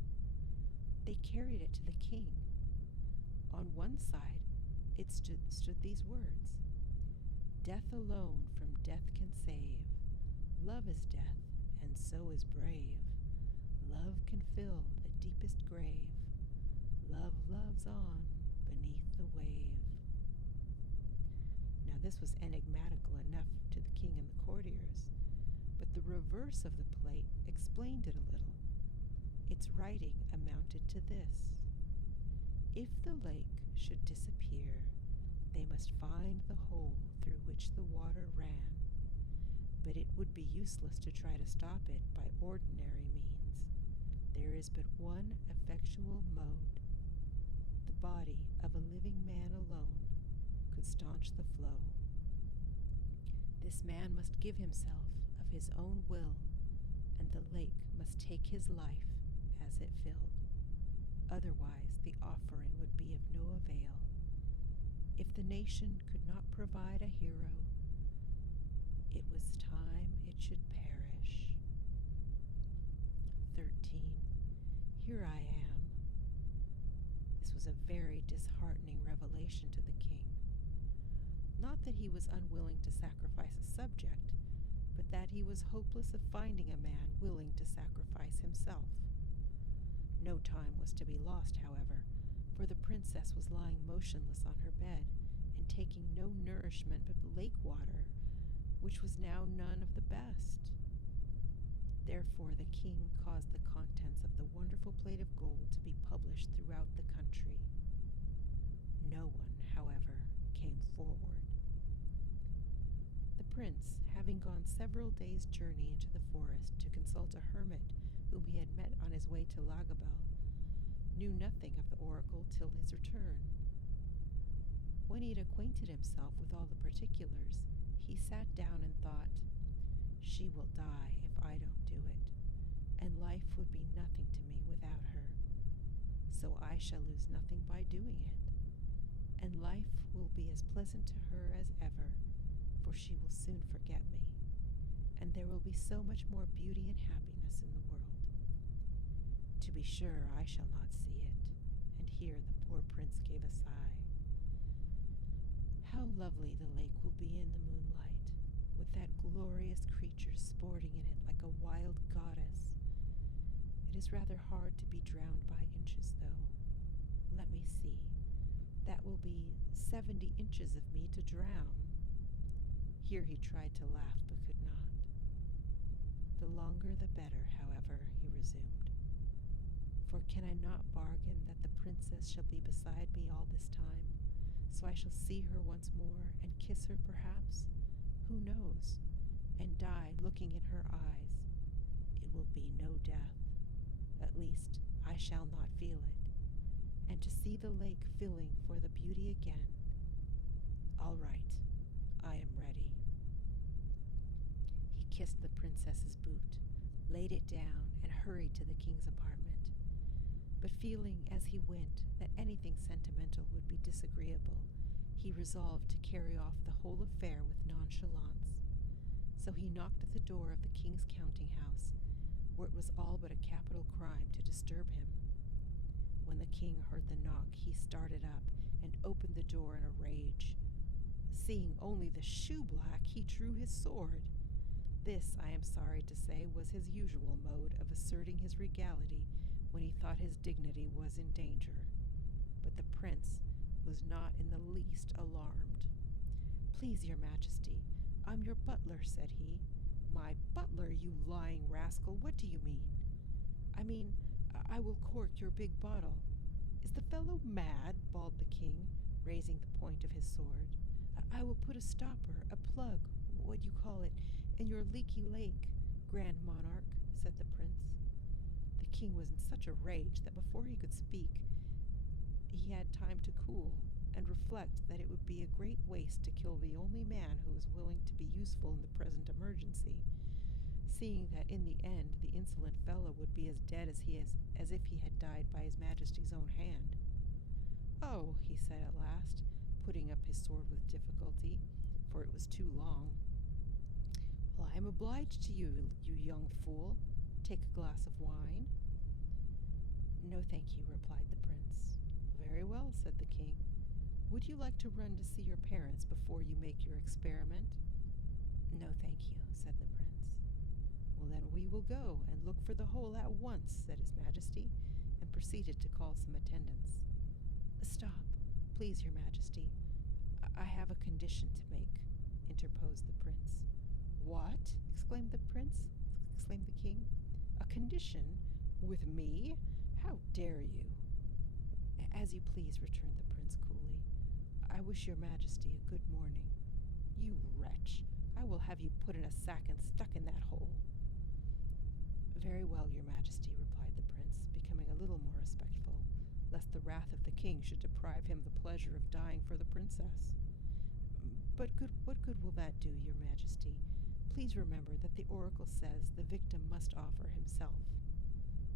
They carried it to the king. On one side, it stood these words: "Death alone from death can save. Love is death, and so is brave. Love can fill the deepest grave. Love loves on beneath the wave." Now this was enigmatical enough to the king and the courtiers, but the reverse of the plate explained it a little. Its writing amounted to this: "If the lake should disappear, they must find the hole through which the water ran, but it would be useless to try to stop it by ordinary means. There is but one effectual mode. The body of a living man alone could staunch the flow. This man must give himself of his own will, and the lake must take his life as it filled. Otherwise the offering would be of no avail. If the nation could not provide a hero, it was time it should perish." 13. Here I am. This was a very disheartening revelation to the king. Not that he was unwilling to sacrifice a subject, but that he was hopeless of finding a man willing to sacrifice himself. No time was to be lost, however, for the princess was lying motionless on her bed, and taking no nourishment but lake water, which was now none of the best. Therefore the king caused the contents of the wonderful plate of gold to be published throughout the country. No one, however, came forward. The prince, having gone several days' journey into the forest to consult a hermit whom he had met on his way to Lagobel, knew nothing of the oracle till his return. When he had acquainted himself with all the particulars, he sat down and thought, "She will die if I don't do it, and life would be nothing to me without her. So I shall lose nothing by doing it, and life will be as pleasant to her as ever, for she will soon forget me, and there will be so much more beauty and happiness in the world. To be sure, I shall not see it." And here the poor prince gave a sigh. "How lovely the lake will be in the moonlight, with that glorious creature sporting in it like a wild goddess. It is rather hard to be drowned by inches, though. Let me see, that will be 70 inches of me to drown." Here he tried to laugh, but could not. "The longer the better, however," he resumed. "For can I not bargain that the princess shall be beside me all this time, so I shall see her once more, and kiss her perhaps, who knows, and die looking in her eyes. It will be no death. At least, I shall not feel it. And to see the lake filling for the beauty again. All right, I am ready." He kissed the princess's boot, laid it down, and hurried to the king's apartment. But feeling as he went that anything sentimental would be disagreeable, he resolved to carry off the whole affair with nonchalance. So he knocked at the door of the king's counting-house, where it was all but a capital crime to disturb him. When the king heard the knock, he started up and opened the door in a rage. Seeing only the shoe-black, he drew his sword. This, I am sorry to say, was his usual mode of asserting his regality when he thought his dignity was in danger. But the prince was not in the least alarmed. "Please, your majesty, I'm your butler," said he. "My butler, you lying rascal, what do you mean?" "I mean, I will cork your big bottle." "Is the fellow mad?" bawled the king, raising the point of his sword. I will put a stopper, a plug, what you call it, in your leaky lake, grand monarch," said the prince. The king was in such a rage that before he could speak, he had time to cool and reflect that it would be a great waste to kill the only man who was willing to be useful in the present emergency, seeing that in the end the insolent fellow would be as dead as if he had died by his majesty's own hand. "Oh," he said at last, putting up his sword with difficulty, for it was too long. "Well, I am obliged to you, you young fool. Take a glass of wine." "No, thank you," replied the prince. "Very well," said the king. "Would you like to run to see your parents before you make your experiment?" "No, thank you," said the prince. "Well, then we will go and look for the hole at once," said his majesty, and proceeded to call some attendants. "Stop, please, your majesty. I have a condition to make," interposed the prince. "What?" exclaimed the king. "A condition? With me? How dare you?" "As you please," returned the prince coolly. "I wish your majesty a good morning." "You wretch! I will have you put in a sack and stuck in that hole." "Very well, your majesty," replied the prince, becoming a little more respectful, lest the wrath of the king should deprive him the pleasure of dying for the princess. "But what good will that do, your majesty? Please remember that the oracle says the victim must offer himself."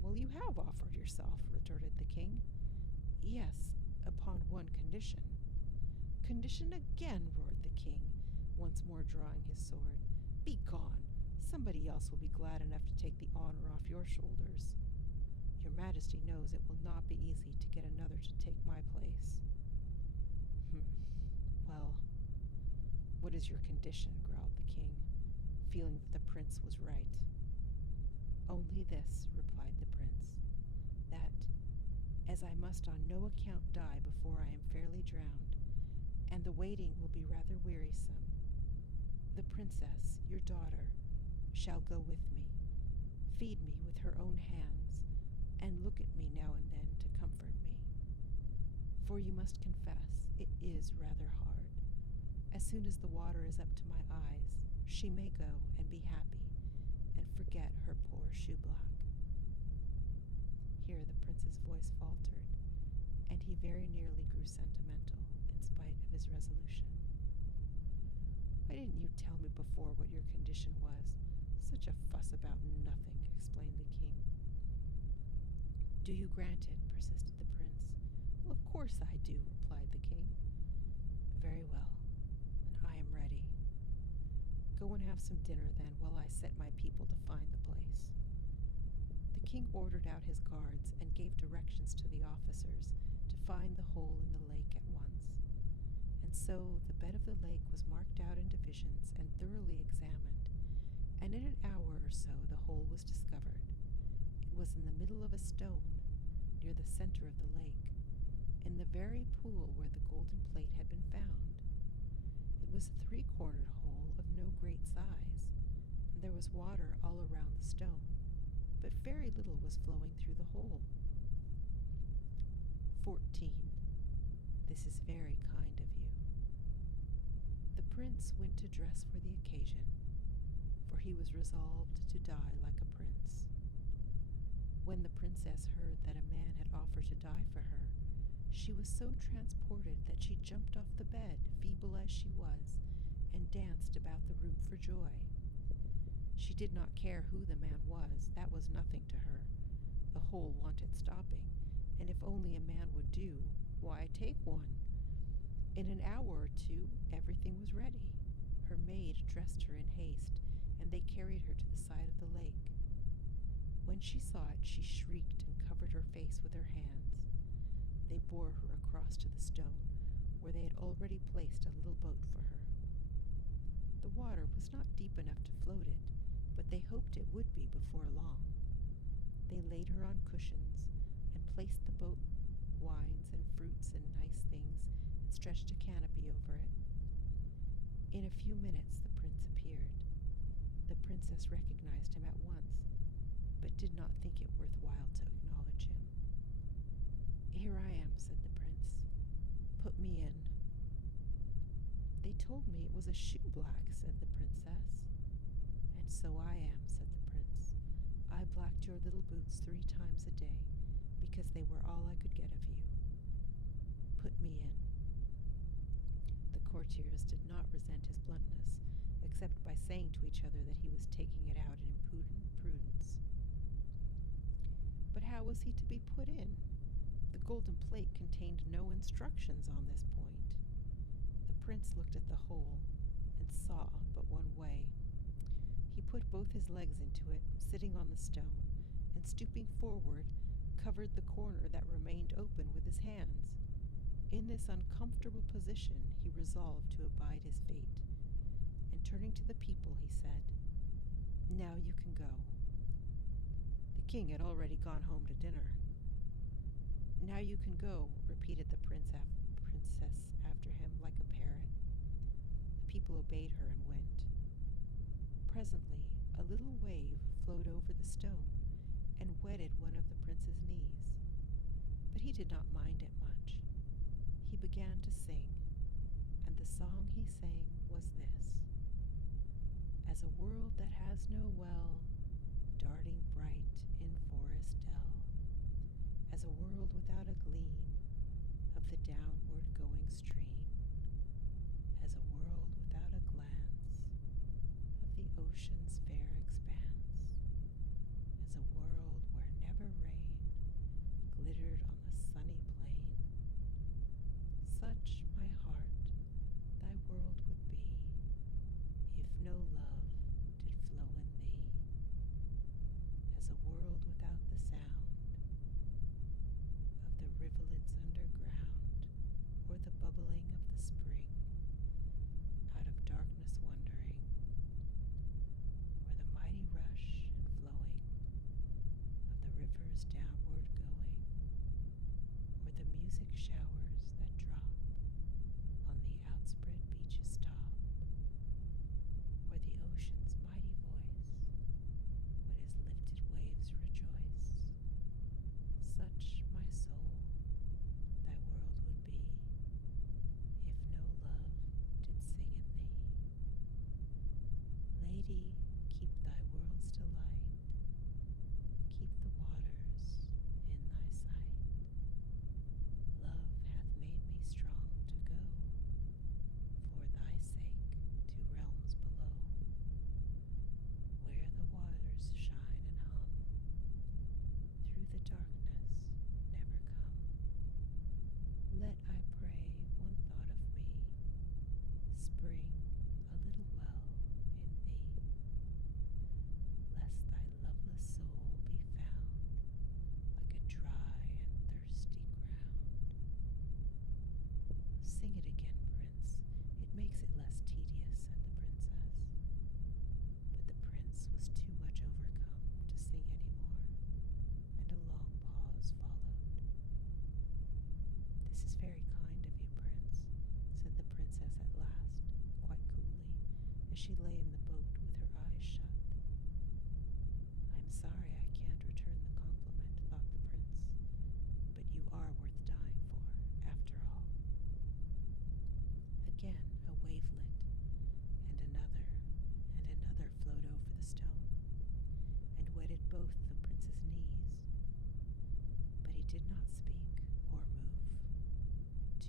"Well, you have offered yourself," retorted the king. "Yes, upon one condition." "Condition again!" roared the king, once more drawing his sword. "Begone! Somebody else will be glad enough to take the honor off your shoulders. Your majesty knows it will not be easy to get another to take my place." "Well, what is your condition?" growled the king, feeling that the prince was right. "Only this," replied the prince, "that, as I must on no account die before I am fairly drowned, and the waiting will be rather wearisome. The princess, your daughter, shall go with me, feed me with her own hands, and look at me now and then to comfort me. For you must confess, it is rather hard. As soon as the water is up to my eyes, she may go and be happy, and forget her poor shoeblack." Here the prince's voice faltered, and he very nearly grew sentimental in spite of his resolution. "Why didn't you tell me before what your condition was? Such a fuss about nothing," explained the king. "Do you grant it?" persisted the prince. "Well, of course I do," replied the king. "Very well, then I am ready. Go and have some dinner, then, while I set my people to find the place." The king ordered out his guards and gave directions to the officers to find the hole in the lake at once. And so the bed of the lake was marked out in divisions and thoroughly examined, and in an hour or so the hole was discovered. It was in the middle of a stone, near the center of the lake, in the very pool where the golden plate had been found. It was a three-cornered hole of no great size, and there was water all around the stone, but very little was flowing through the hole. 14. This is very kind of you. The prince went to dress for the occasion, for he was resolved to die like a prince. When the princess heard that a man had offered to die for her, she was so transported that she jumped off the bed, feeble as she was, and danced about the room for joy. She did not care who the man was, that was nothing to her. The hole wanted stopping, and if only a man would do, why, take one. In an hour or two, everything was ready. Her maid dressed her in haste, and they carried her to the side of the lake. When she saw it, she shrieked and covered her face with her hands. They bore her across to the stone, where they had already placed a little boat for her. The water was not deep enough to float it, but they hoped it would be before long. They laid her on cushions and placed the boat wines and fruits and nice things and stretched a canopy over it. In a few minutes the prince appeared. The princess recognized him at once, but did not think it worthwhile to acknowledge him. "Here I am," said the prince. "Put me in." "They told me it was a shoeblack," said the princess. "And so I am," said the prince. "I blacked your little boots 3 times a day, because they were all I could get of you. Put me in." The courtiers did not resent his bluntness, except by saying to each other that he was taking it out in imprudence. But how was he to be put in? The golden plate contained no instructions on this point. The prince looked at the hole and saw but one way. He put both his legs into it, sitting on the stone, and stooping forward, covered the corner that remained open with his hands. In this uncomfortable position he resolved to abide his fate, and turning to the people he said, "Now you can go." The king had already gone home to dinner. "Now you can go," repeated the princess after him like a parrot. The people obeyed her and went. Presently a little wave flowed over the stone and wetted one of the prince's knees, but he did not mind it much. He began to sing, and the song he sang was this: "As a world that has no well, darting bright in forest dell, as a world without a gleam of the downward going stream, as a world without a glance of the ocean's fair expanse, as a world where never rain glittered on the sunny plain, such, my heart, thy world would be, if no love did flow in thee, as a world without the sound of the rivulets underground, or the bubbling of the spring, out of darkness wandering, she lay in the boat with her eyes shut. "I'm sorry I can't return the compliment," thought the prince, "but you are worth dying for, after all." Again a wavelet, and another flowed over the stone, and wetted both the prince's knees. But he did not speak or move. 2,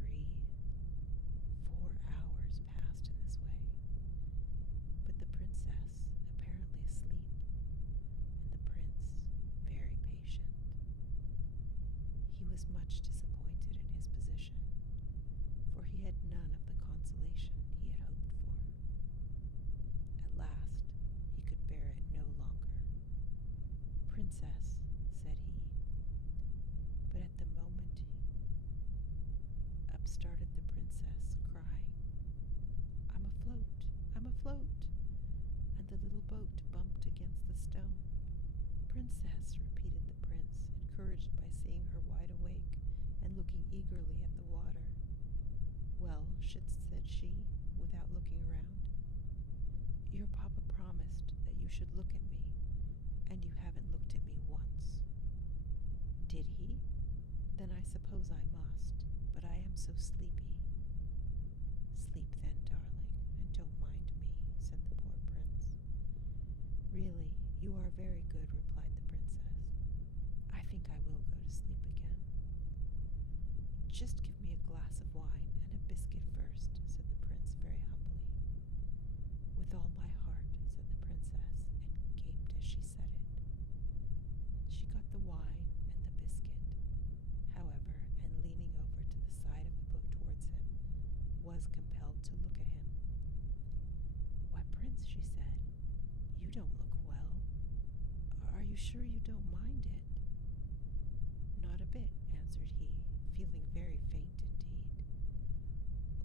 3, 4 hours passed in this way, but the princess apparently asleep, and the prince very patient. He was much disappointed in his position, for he had none of the consolation he had hoped for. At last he could bear it no longer. "Princess," said he, but at the moment up started the princess, crying, "I'm afloat, I'm afloat," and the little boat bumped against the stone. "Princess," repeated the prince, encouraged by seeing her wide awake and looking eagerly at the water. "Well," said she, without looking around, "your papa promised that you should look at me, and you haven't looked at me once." "Did he? Then I suppose I must, but I am so sleepy." "Sleep then, darling, and don't mind me," said the poor prince. "Really, you are very good," replied the princess. "I think I will go to sleep again." "Just give me a glass of wine and a biscuit first," said the prince very humbly. "With all my heart," said the princess, and gaped as she said it. She got the wine and the biscuit, however, and leaning over to the side of the boat towards him, was compelled to look at him. "Why, Prince," she said, "you don't look well. Are you sure you don't mind it?" "Not a bit," answered he, feeling very faint indeed.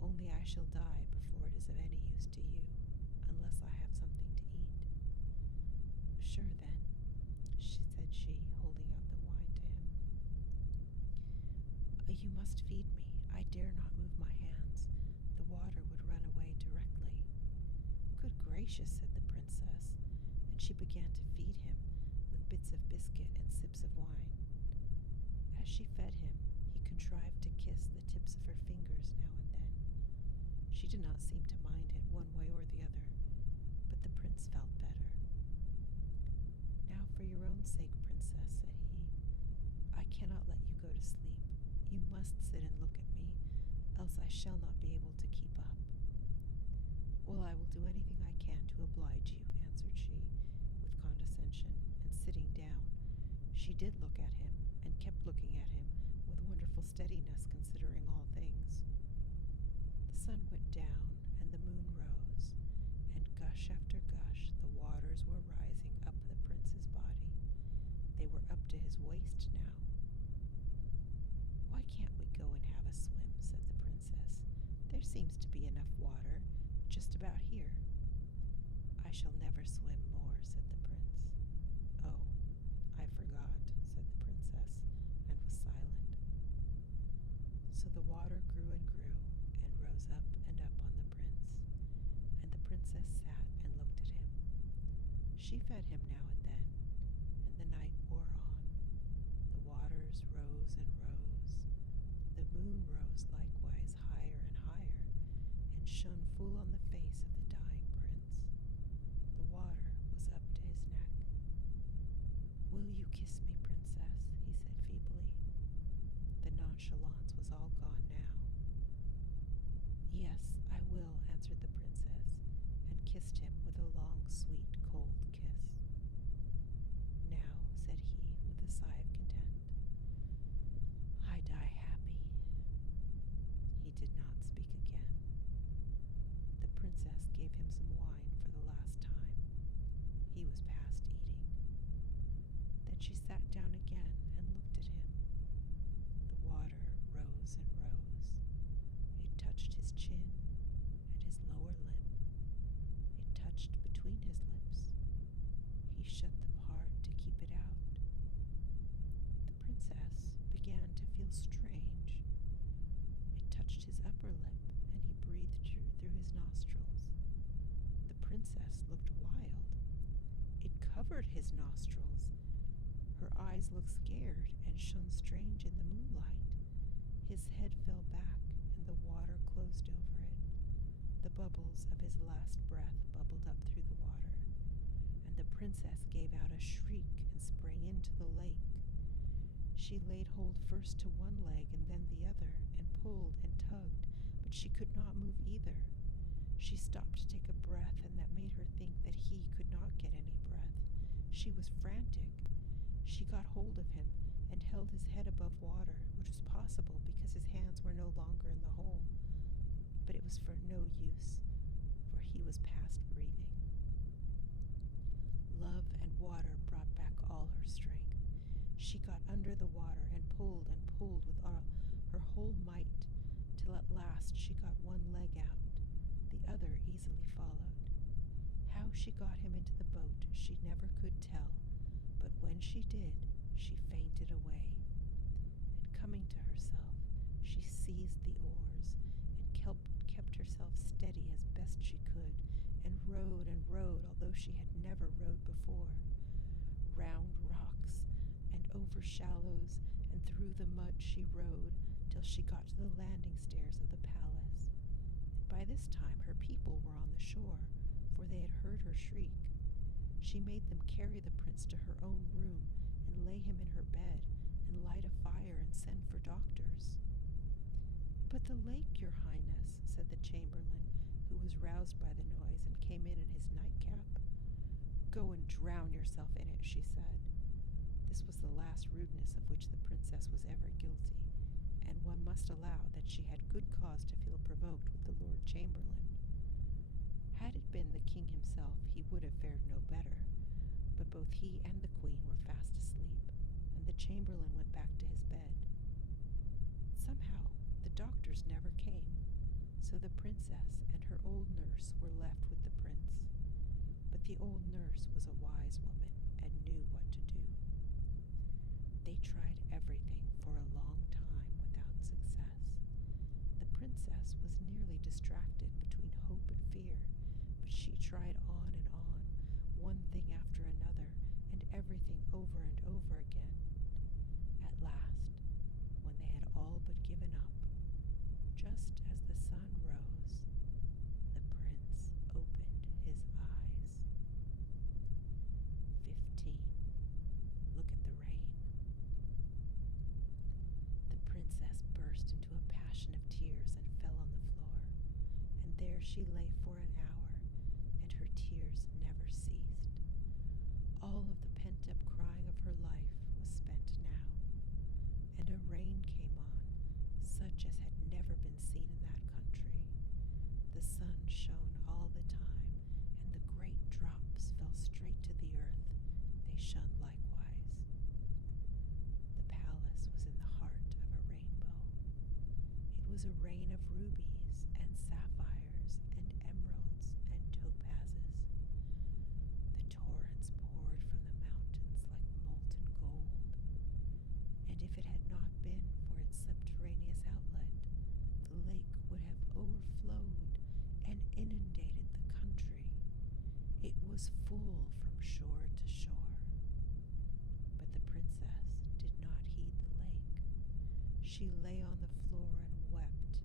"Only I shall die before it is of any use to you, unless I have something to eat." "Sure then," said she, holding out the wine to him. "You must feed me. I dare not move my hands. The water would run away directly." "Good gracious," said the princess, and she began to feed him with bits of biscuit and sips of wine. As she fed him, he contrived to kiss the tips of her fingers now and then. She did not seem to mind it one way or the other, but the prince felt better. "Now for your own sake, princess," said he, "I cannot let you go to sleep. You must sit and look at me, else I shall not be able to keep up." "Well, I will do anything I can to oblige you," answered she, with condescension, and sitting down, she did look at him, and kept looking at him with wonderful steadiness, considering all things. The sun went down, and the moon rose, and gush after gush the waters were rising up the prince's body. They were up to his waist now. "Why can't we go and have a swim?" said the princess. "There seems to be enough water just about here." "I shall never swim more," said the prince. "Oh, I forgot," said the princess, and was silent. So the water grew and rose up and up on the prince, and the princess sat and looked at him. She fed him now and then, and the night wore on. The waters rose and rose. The moon rose likewise higher and higher, and shone full on the face of the dying prince. The water was up to his neck. "Will you kiss me, princess?" he said feebly. The nonchalance was all gone now. "Yes, I will," answered the princess, and kissed him with a long, sweet, cold kiss. "Now," said he, with a sigh of content, "I die happy." He did not speak again. The princess gave him some wine for the last time. He was past eating. Then she sat down again and looked at him. The water rose and rose. It touched his chin and his lower lip. It touched between his lips. He shut them hard to keep it out. The princess began to feel strange. It touched his upper lip, and he breathed through his nostrils. covered his nostrils. Her eyes looked scared and shone strange in the moonlight. His head fell back, and the water closed over it. The bubbles of his last breath bubbled up through the water, and the princess gave out a shriek and sprang into the lake. She laid hold first to one leg and then the other, and pulled and tugged, but she could not move either. She stopped to take a breath, and that made her think that he could not get any breath. She was frantic. She got hold of him and held his head above water, which was possible because his hands were no longer in the hole. But it was for no use, for he was past breathing. Love and water brought back all her strength. She got under the water and pulled with all her whole might, till at last she got one leg out. The other easily followed. How she got him into the boat she never could tell, but when she did, she fainted away. And coming to herself, she seized the oars and kept herself steady as best she could, and rowed, although she had never rowed before. Round rocks and over shallows and through the mud she rowed till she got to the landing stairs of the palace. And by this time her people were on the shore, for they had heard her shriek. She made them carry the prince to her own room and lay him in her bed and light a fire and send for doctors. "But the lake, your highness," said the chamberlain, who was roused by the noise and came in his nightcap. "Go and drown yourself in it," she said. This was the last rudeness of which the princess was ever guilty, and one must allow that she had good cause to feel provoked with the Lord Chamberlain. Had it been the king himself, he would have fared no better, but both he and the queen were fast asleep, and the chamberlain went back to his bed. Somehow the doctors never came, so the princess and her old nurse were left with the prince. But the old nurse was a wise woman and knew what to do. They tried everything for a long time without success. The princess was nearly distracted between hope and fear, but she tried on and on, one thing after another, and everything over and over again. At last, when they had all but given up, just as the sun rose, the prince opened his eyes. 15. Look at the rain. The princess burst into a passion of tears and fell on the floor, and there she lay for an hour, and her tears never ceased. All of the pent-up crying of her life was spent now, and a rain came on, such as had never been seen in that country. The sun shone all the time, and the great drops fell straight to the earth. They shone likewise. The palace was in the heart of a rainbow. It was a rain of rubies and sapphires and emeralds and topazes. The torrents poured from the mountains like molten gold, and if it had not been for its subterraneous outlet, the lake would have overflowed and inundated the country. It was full from shore to shore. But the princess did not heed the lake. She lay on the floor and wept,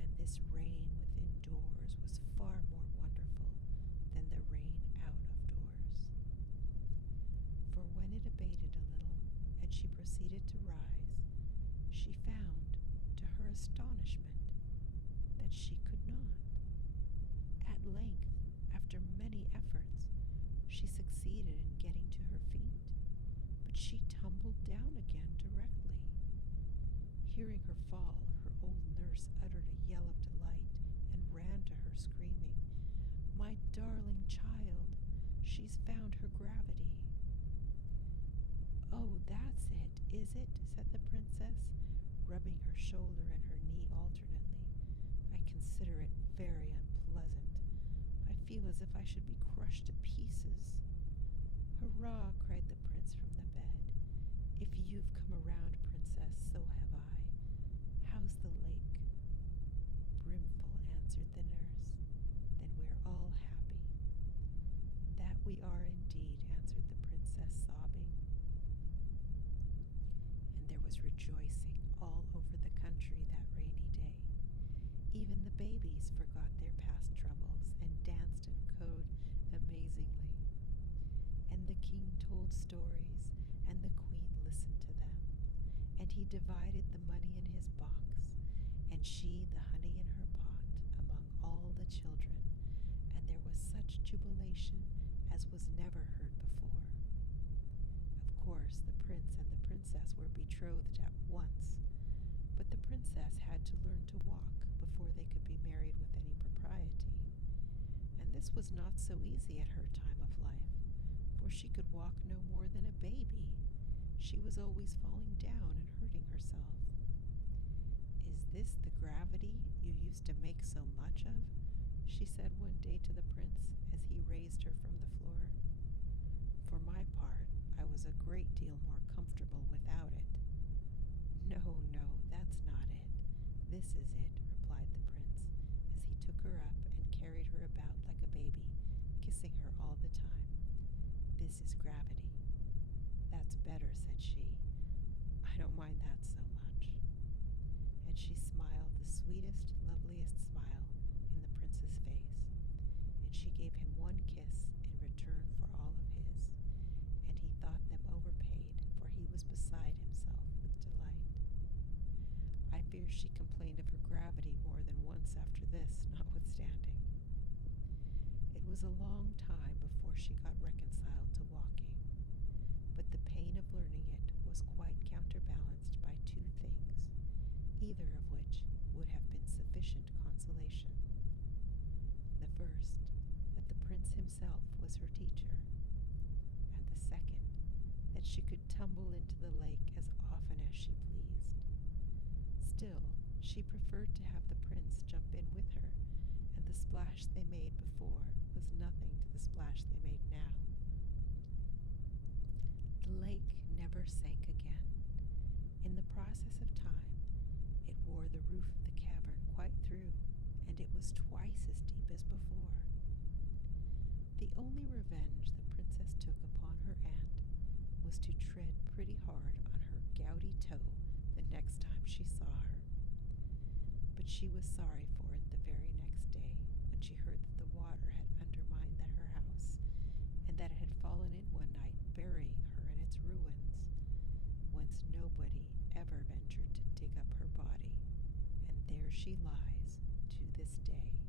and this rain within doors was far more wonderful than the rain out of doors. For when it abated a little, and she proceeded to rise, she found, to her astonishment, that she could not. At length, after many efforts, she succeeded in getting to her feet, but she tumbled down again directly. Hearing her fall, her old nurse uttered a yell of delight and ran to her, screaming, "My darling child, she's found her gravity." "Oh, that's it, is it?" said the princess, rubbing her shoulder and her knee alternately. "I consider it very unpleasant. I feel as if I should be crushed to pieces." "Hurrah!" cried the prince from the bed. "If you've come around, princess, so have I. How's the lake?" "Brimful," answered the nurse. "Then we're all happy." "That we are indeed," answered babies forgot their past troubles and danced and crowed amazingly. And the king told stories, and the queen listened to them. And he divided the money in his box, and she the honey in her pot, among all the children, and there was such jubilation as was never heard before. Of course, the prince and the princess were betrothed at once, but the princess had to learn to walk before they could be married with any propriety. And this was not so easy at her time of life, for she could walk no more than a baby. She was always falling down and hurting herself. "Is this the gravity you used to make so much of?" she said one day to the prince as he raised her from the floor. "For my part, I was a great deal more comfortable without it." "No, no, that's not it. This is it," replied the prince, as he took her up and carried her about like a baby, kissing her all the time. "This is gravity." "That's better," said she. "I don't mind that so much." And she smiled the sweetest, loveliest smile in the prince's face, and she gave him one kiss in return for all of his, and he thought them overpaid, for he was beside himself with delight. I fear she complained of her gravity more than once after this, notwithstanding. It was a long time before she got reconciled to walking, but the pain of learning it was quite counterbalanced by two things, either of which would have been sufficient consolation. The first, that the prince himself was her teacher, and the second, that she could tumble into the lake as often as she pleased. Still, she preferred to have the prince jump in with her, and the splash they made before was nothing to the splash they made now. The lake never sank again. In the process of time, it wore the roof of the cavern quite through, and it was twice as deep as before. The only revenge the princess took upon her aunt was to tread pretty hard on her gouty toe the next time she saw her. But she was sorry for it the very next day, when she heard that the water had undermined her house, and that it had fallen in one night, burying her in its ruins, whence nobody ever ventured to dig up her body, and there she lies to this day.